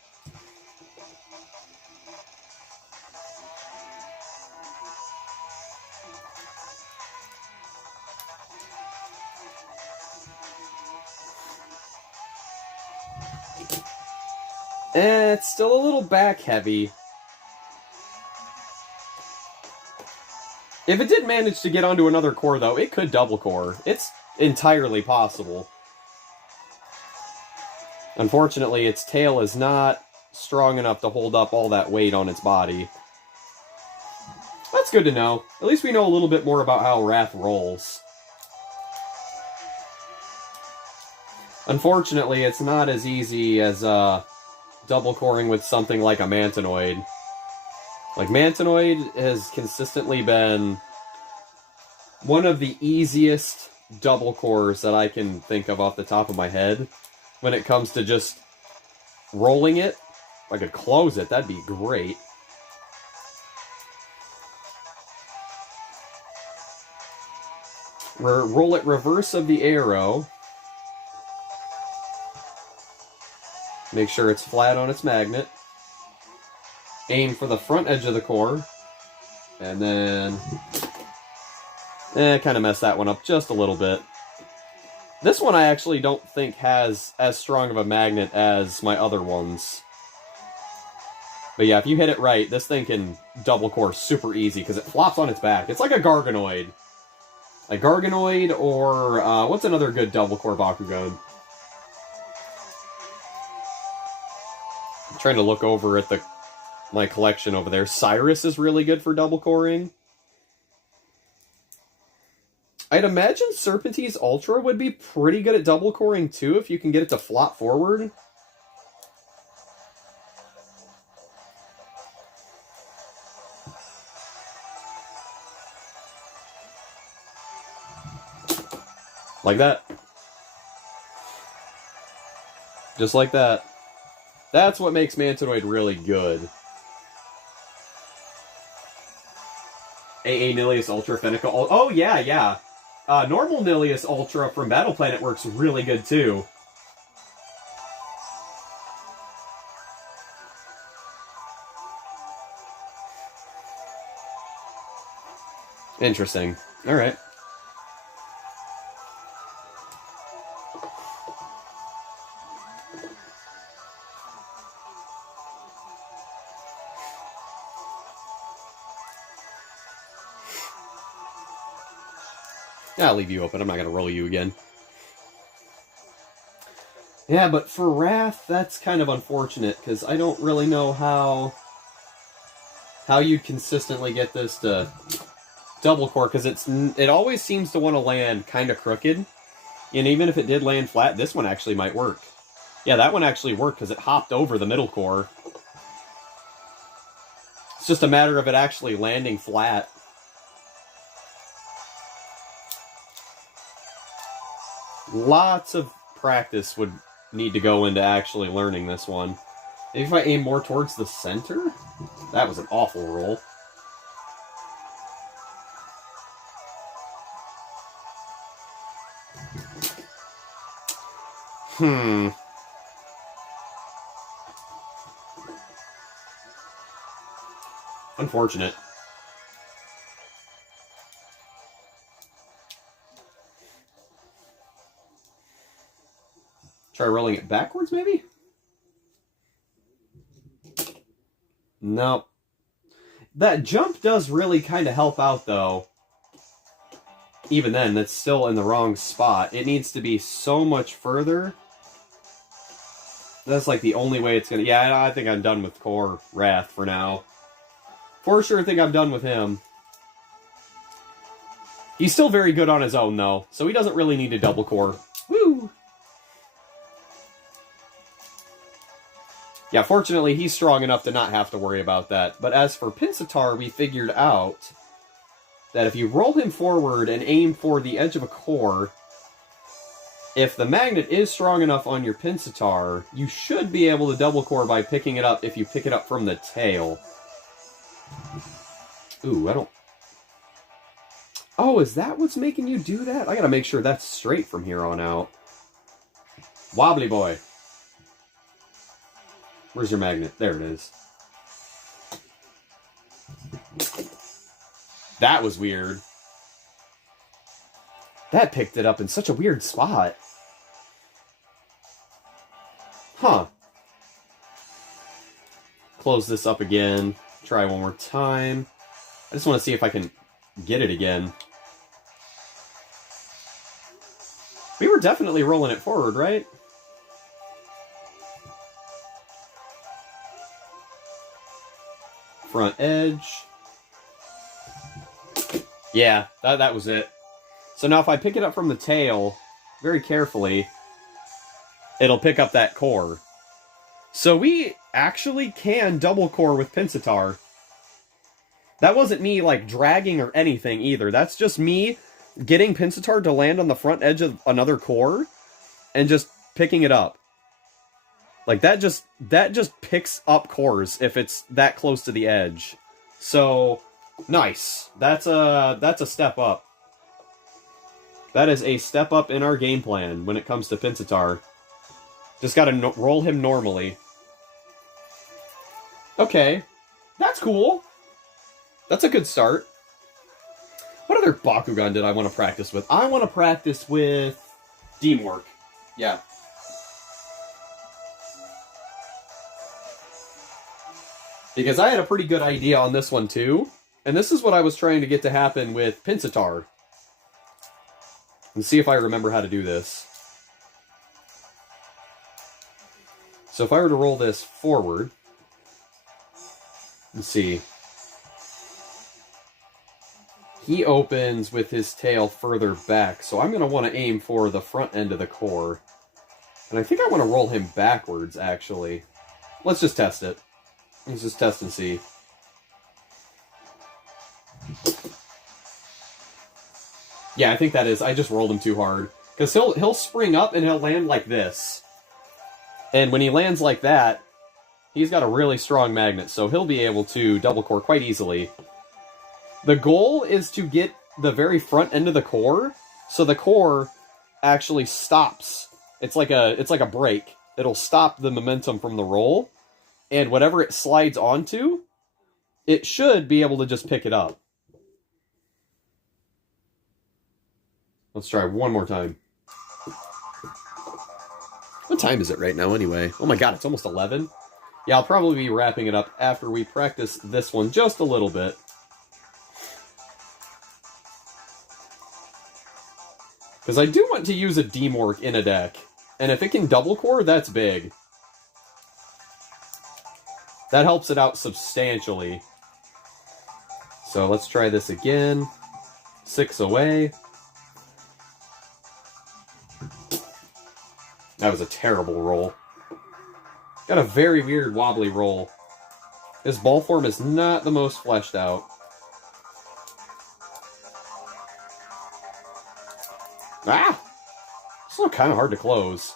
It's still a little back heavy. If it did manage to get onto another core, though, it could double core. It's entirely possible. Unfortunately, its tail is not strong enough to hold up all that weight on its body. That's good to know. At least we know a little bit more about how Wrath rolls. Unfortunately, it's not as easy as double coring with something like a Mantanoid. Like, Mantanoid has consistently been one of the easiest double cores that I can think of off the top of my head. When it comes to just rolling it, if I could close it, that'd be great. Roll it reverse of the arrow. Make sure it's flat on its magnet. Aim for the front edge of the core. And then... kind of messed that one up just a little bit. This one I actually don't think has as strong of a magnet as my other ones. But yeah, if you hit it right, this thing can double core super easy because it flops on its back. It's like a Garganoid. A Garganoid or, what's another good double core Bakugan? I'm trying to look over at my collection over there. Cyrus is really good for double coring. I'd imagine Serpentine Ultra would be pretty good at double coring too if you can get it to flop forward. Like that. Just like that. That's what makes Mantanoid really good. AA Nilius Ultra Fenneca. Oh, yeah, yeah. Normal Nilius Ultra from Battle Planet works really good, too. Interesting. Alright. I'll leave you open. I'm not going to roll you again. Yeah, but for Wrath, that's kind of unfortunate, because I don't really know how you consistently get this to double core, because it always seems to want to land kind of crooked. And even if it did land flat, this one actually might work. Yeah, that one actually worked, because it hopped over the middle core. It's just a matter of it actually landing flat. Lots of practice would need to go into actually learning this one. Maybe if I aim more towards the center? That was an awful roll. Unfortunate. Try rolling it backwards, maybe? Nope. That jump does really kind of help out, though. Even then, that's still in the wrong spot. It needs to be so much further. That's like the only way it's gonna... Yeah, I think I'm done with Core Wrath for now. For sure think I'm done with him. He's still very good on his own, though, so he doesn't really need a double core. Woo! Yeah, fortunately, he's strong enough to not have to worry about that. But as for Pinsittar, we figured out that if you roll him forward and aim for the edge of a core, if the magnet is strong enough on your Pinsittar, you should be able to double core by picking it up if you pick it up from the tail. Ooh, I don't... Oh, is that what's making you do that? I gotta make sure that's straight from here on out. Wobbly boy. Where's your magnet? There it is. That was weird. That picked it up in such a weird spot. Huh. Close this up again. Try one more time. I just want to see if I can get it again. We were definitely rolling it forward, right? Front edge. Yeah, that was it. So now if I pick it up from the tail, very carefully, it'll pick up that core. So we actually can double core with Pinsittar. That wasn't me, like, dragging or anything either. That's just me getting Pinsittar to land on the front edge of another core and just picking it up. Like, that just picks up cores if it's that close to the edge. So, nice. That's a step up. That is a step up in our game plan when it comes to Pinsittar. Just gotta roll him normally. Okay. That's cool. That's a good start. What other Bakugan did I want to practice with? I want to practice with Dimork. Yeah. Because I had a pretty good idea on this one too. And this is what I was trying to get to happen with Pinsittar. And see if I remember how to do this. So if I were to roll this forward, let's see. He opens with his tail further back, so I'm going to want to aim for the front end of the core. And I think I want to roll him backwards, actually. Let's just test it. Let's just test and see. Yeah, I think that is. I just rolled him too hard. Because he'll spring up and he'll land like this. And when he lands like that, he's got a really strong magnet, so he'll be able to double core quite easily. The goal is to get the very front end of the core, so the core actually stops. It's like a brake. It'll stop the momentum from the roll, and whatever it slides onto, it should be able to just pick it up. Let's try one more time. What time is it right now anyway? Oh my god, it's almost 11. Yeah, I'll probably be wrapping it up after we practice this one just a little bit. Because I do want to use a Dimork in a deck. And if it can double core, that's big. That helps it out substantially. So let's try this again. 6 away. That was a terrible roll. Got a very weird wobbly roll. This ball form is not the most fleshed out. Ah! It's kind of hard to close.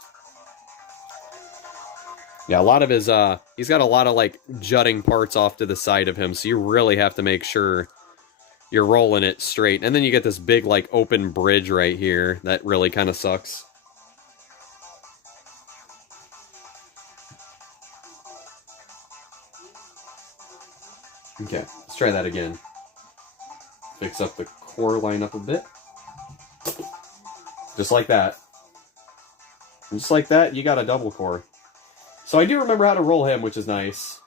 Yeah, a lot of his, he's got a lot of, like, jutting parts off to the side of him, so you really have to make sure you're rolling it straight. And then you get this big, like, open bridge right here that really kind of sucks. Okay, let's try that again. Fix up the core line up a bit. Just like that. And just like that, you got a double core. So I do remember how to roll him, which is nice.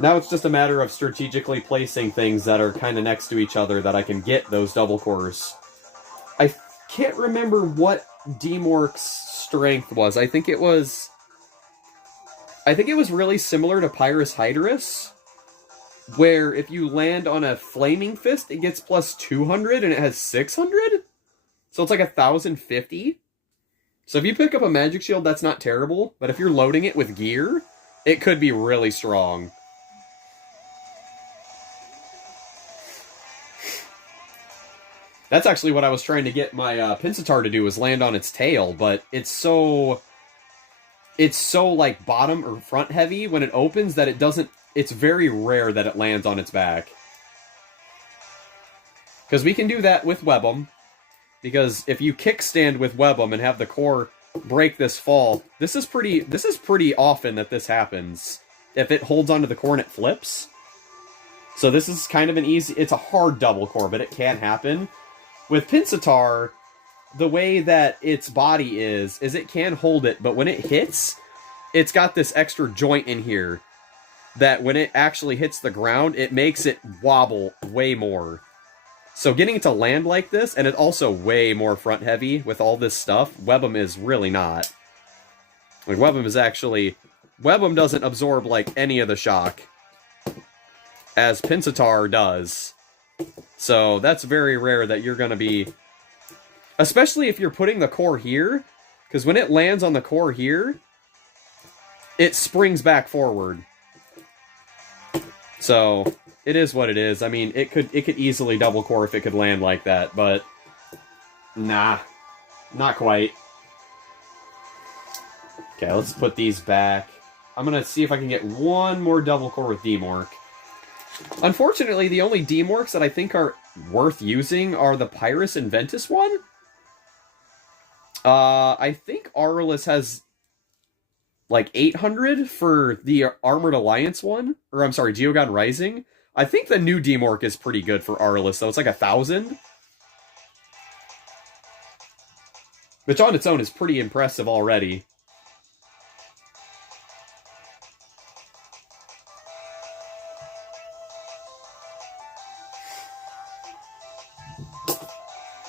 Now it's just a matter of strategically placing things that are kind of next to each other that I can get those double cores. I can't remember what Dimork's strength was. I think it was really similar to Pyrus Hydrus, where if you land on a Flaming Fist, it gets plus 200 and it has 600? So it's like 1,050? So if you pick up a Magic Shield, that's not terrible, but if you're loading it with gear, it could be really strong. That's actually what I was trying to get my Pinsittar to do, is land on its tail, but it's so like bottom or front heavy when it opens that it doesn't, it's very rare that it lands on its back. Because we can do that with Webum, because if you kickstand with Webum and have the core break this fall, this is pretty often that this happens. If it holds onto the core and it flips. So this is kind of an easy, it's a hard double core, but it can happen. With Pinsittar, the way that its body is it can hold it, but when it hits, it's got this extra joint in here that when it actually hits the ground, it makes it wobble way more. So getting it to land like this, and it's also way more front heavy with all this stuff, Webum is really not. Like, Webum doesn't absorb, like, any of the shock, as Pinsittar does. So that's very rare that you're going to be... Especially if you're putting the core here, because when it lands on the core here, it springs back forward. So, it is what it is. I mean, it could easily double core if it could land like that, but... Nah. Not quite. Okay, let's put these back. I'm going to see if I can get one more double core with D-Mork. Unfortunately, the only D-Morks that I think are worth using are the Pyrus and Ventus one. I think Aurelus has like 800 for the Armored Alliance one. Or, I'm sorry, Geogod Rising. I think the new D-Mork is pretty good for Aurelus, though. It's like 1,000. Which on its own is pretty impressive already.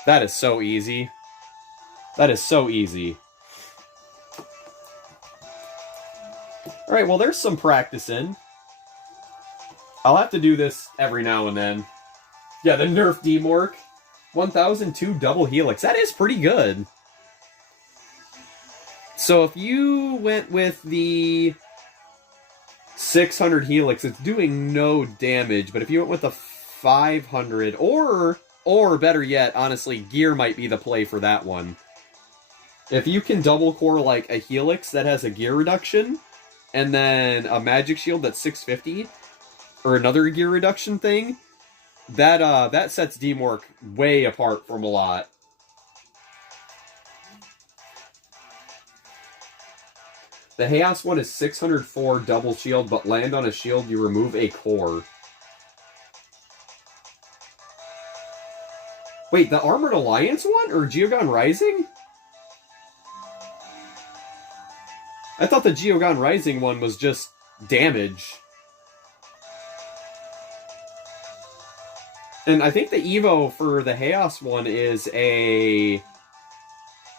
That is so easy. That is so easy. Alright, well, there's some practice in. I'll have to do this every now and then. Yeah, the Nerf D-Mork. 1002 double helix. That is pretty good. So if you went with the 600 helix, it's doing no damage. But if you went with the 500, or better yet, honestly, gear might be the play for that one. If you can double core like a helix that has a gear reduction, and then a magic shield that's 650, or another gear reduction thing, that sets D-Mork way apart from a lot. The Chaos one is 604 double shield, but land on a shield, you remove a core. Wait, the Armored Alliance one? Or Geogod Rising? I thought the Geogod Rising one was just damage. And I think the Evo for the Chaos one is a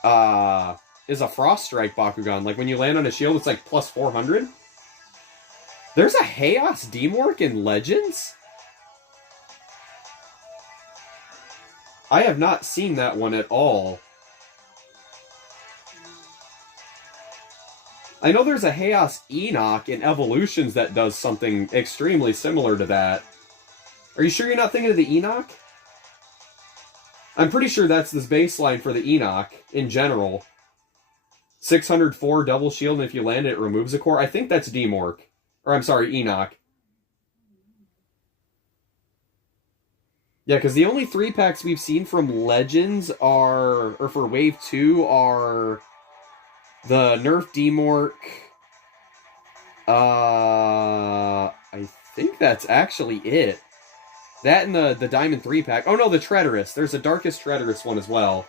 Frost Strike Bakugan. Like when you land on a shield, it's like plus 400. There's a Chaos D-Mork in Legends? I have not seen that one at all. I know there's a Chaos Enoch in Evolutions that does something extremely similar to that. Are you sure you're not thinking of the Enoch? I'm pretty sure that's the baseline for the Enoch, in general. 604 double shield, and if you land it, it removes a core. I think that's D-Mork. Or, I'm sorry, Enoch. Yeah, because the only 3-packs we've seen from Legends are... Or for Wave 2 are... The Nerf D-Mork... I think that's actually it. That and the Diamond 3-pack. Oh no, the Treacherous. There's a Darkest Treacherous one as well.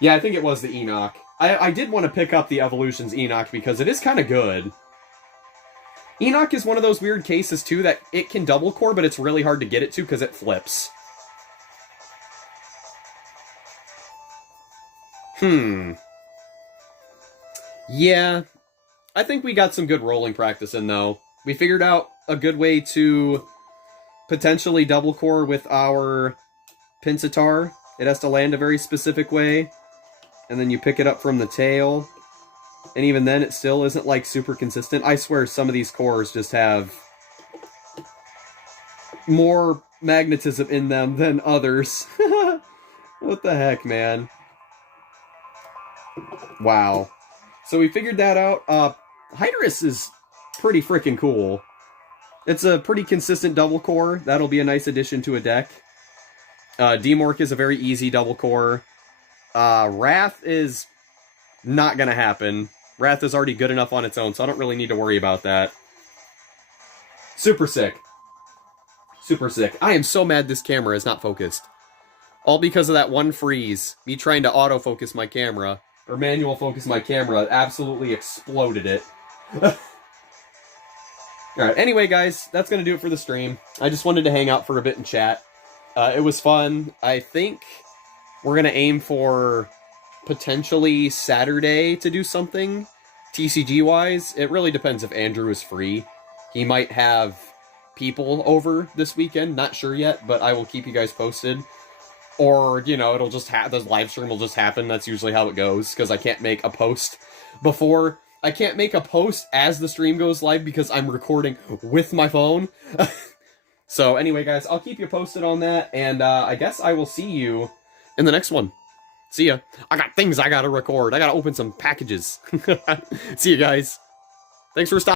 Yeah, I think it was the Enoch. I did want to pick up the Evolutions Enoch because it is kind of good. Enoch is one of those weird cases, too, that it can double core, but it's really hard to get it to because it flips. Yeah, I think we got some good rolling practice in, though. We figured out a good way to potentially double core with our Pinsittar. It has to land a very specific way, and then you pick it up from the tail. And even then, it still isn't, like, super consistent. I swear some of these cores just have more magnetism in them than others. What the heck, man? Wow. So we figured that out. Hydrus is pretty freaking cool. It's a pretty consistent double core. That'll be a nice addition to a deck. Demork is a very easy double core. Wrath is not gonna happen. Wrath is already good enough on its own, so I don't really need to worry about that. Super sick. Super sick. I am so mad this camera is not focused. All because of that one freeze. Me trying to autofocus my camera, or manual focus my camera, absolutely exploded it. Alright, anyway guys, that's gonna do it for the stream. I just wanted to hang out for a bit and chat. It was fun. I think we're gonna aim for potentially Saturday to do something TCG-wise. It really depends if Andrew is free. He might have people over this weekend, not sure yet, but I will keep you guys posted. Or, you know, it'll just the live stream will just happen. That's usually how it goes, because I can't make a post before. I can't make a post as the stream goes live because I'm recording with my phone. So anyway, guys, I'll keep you posted on that, and I guess I will see you in the next one. See ya. I got things I gotta record. I gotta open some packages. See you guys. Thanks for stopping.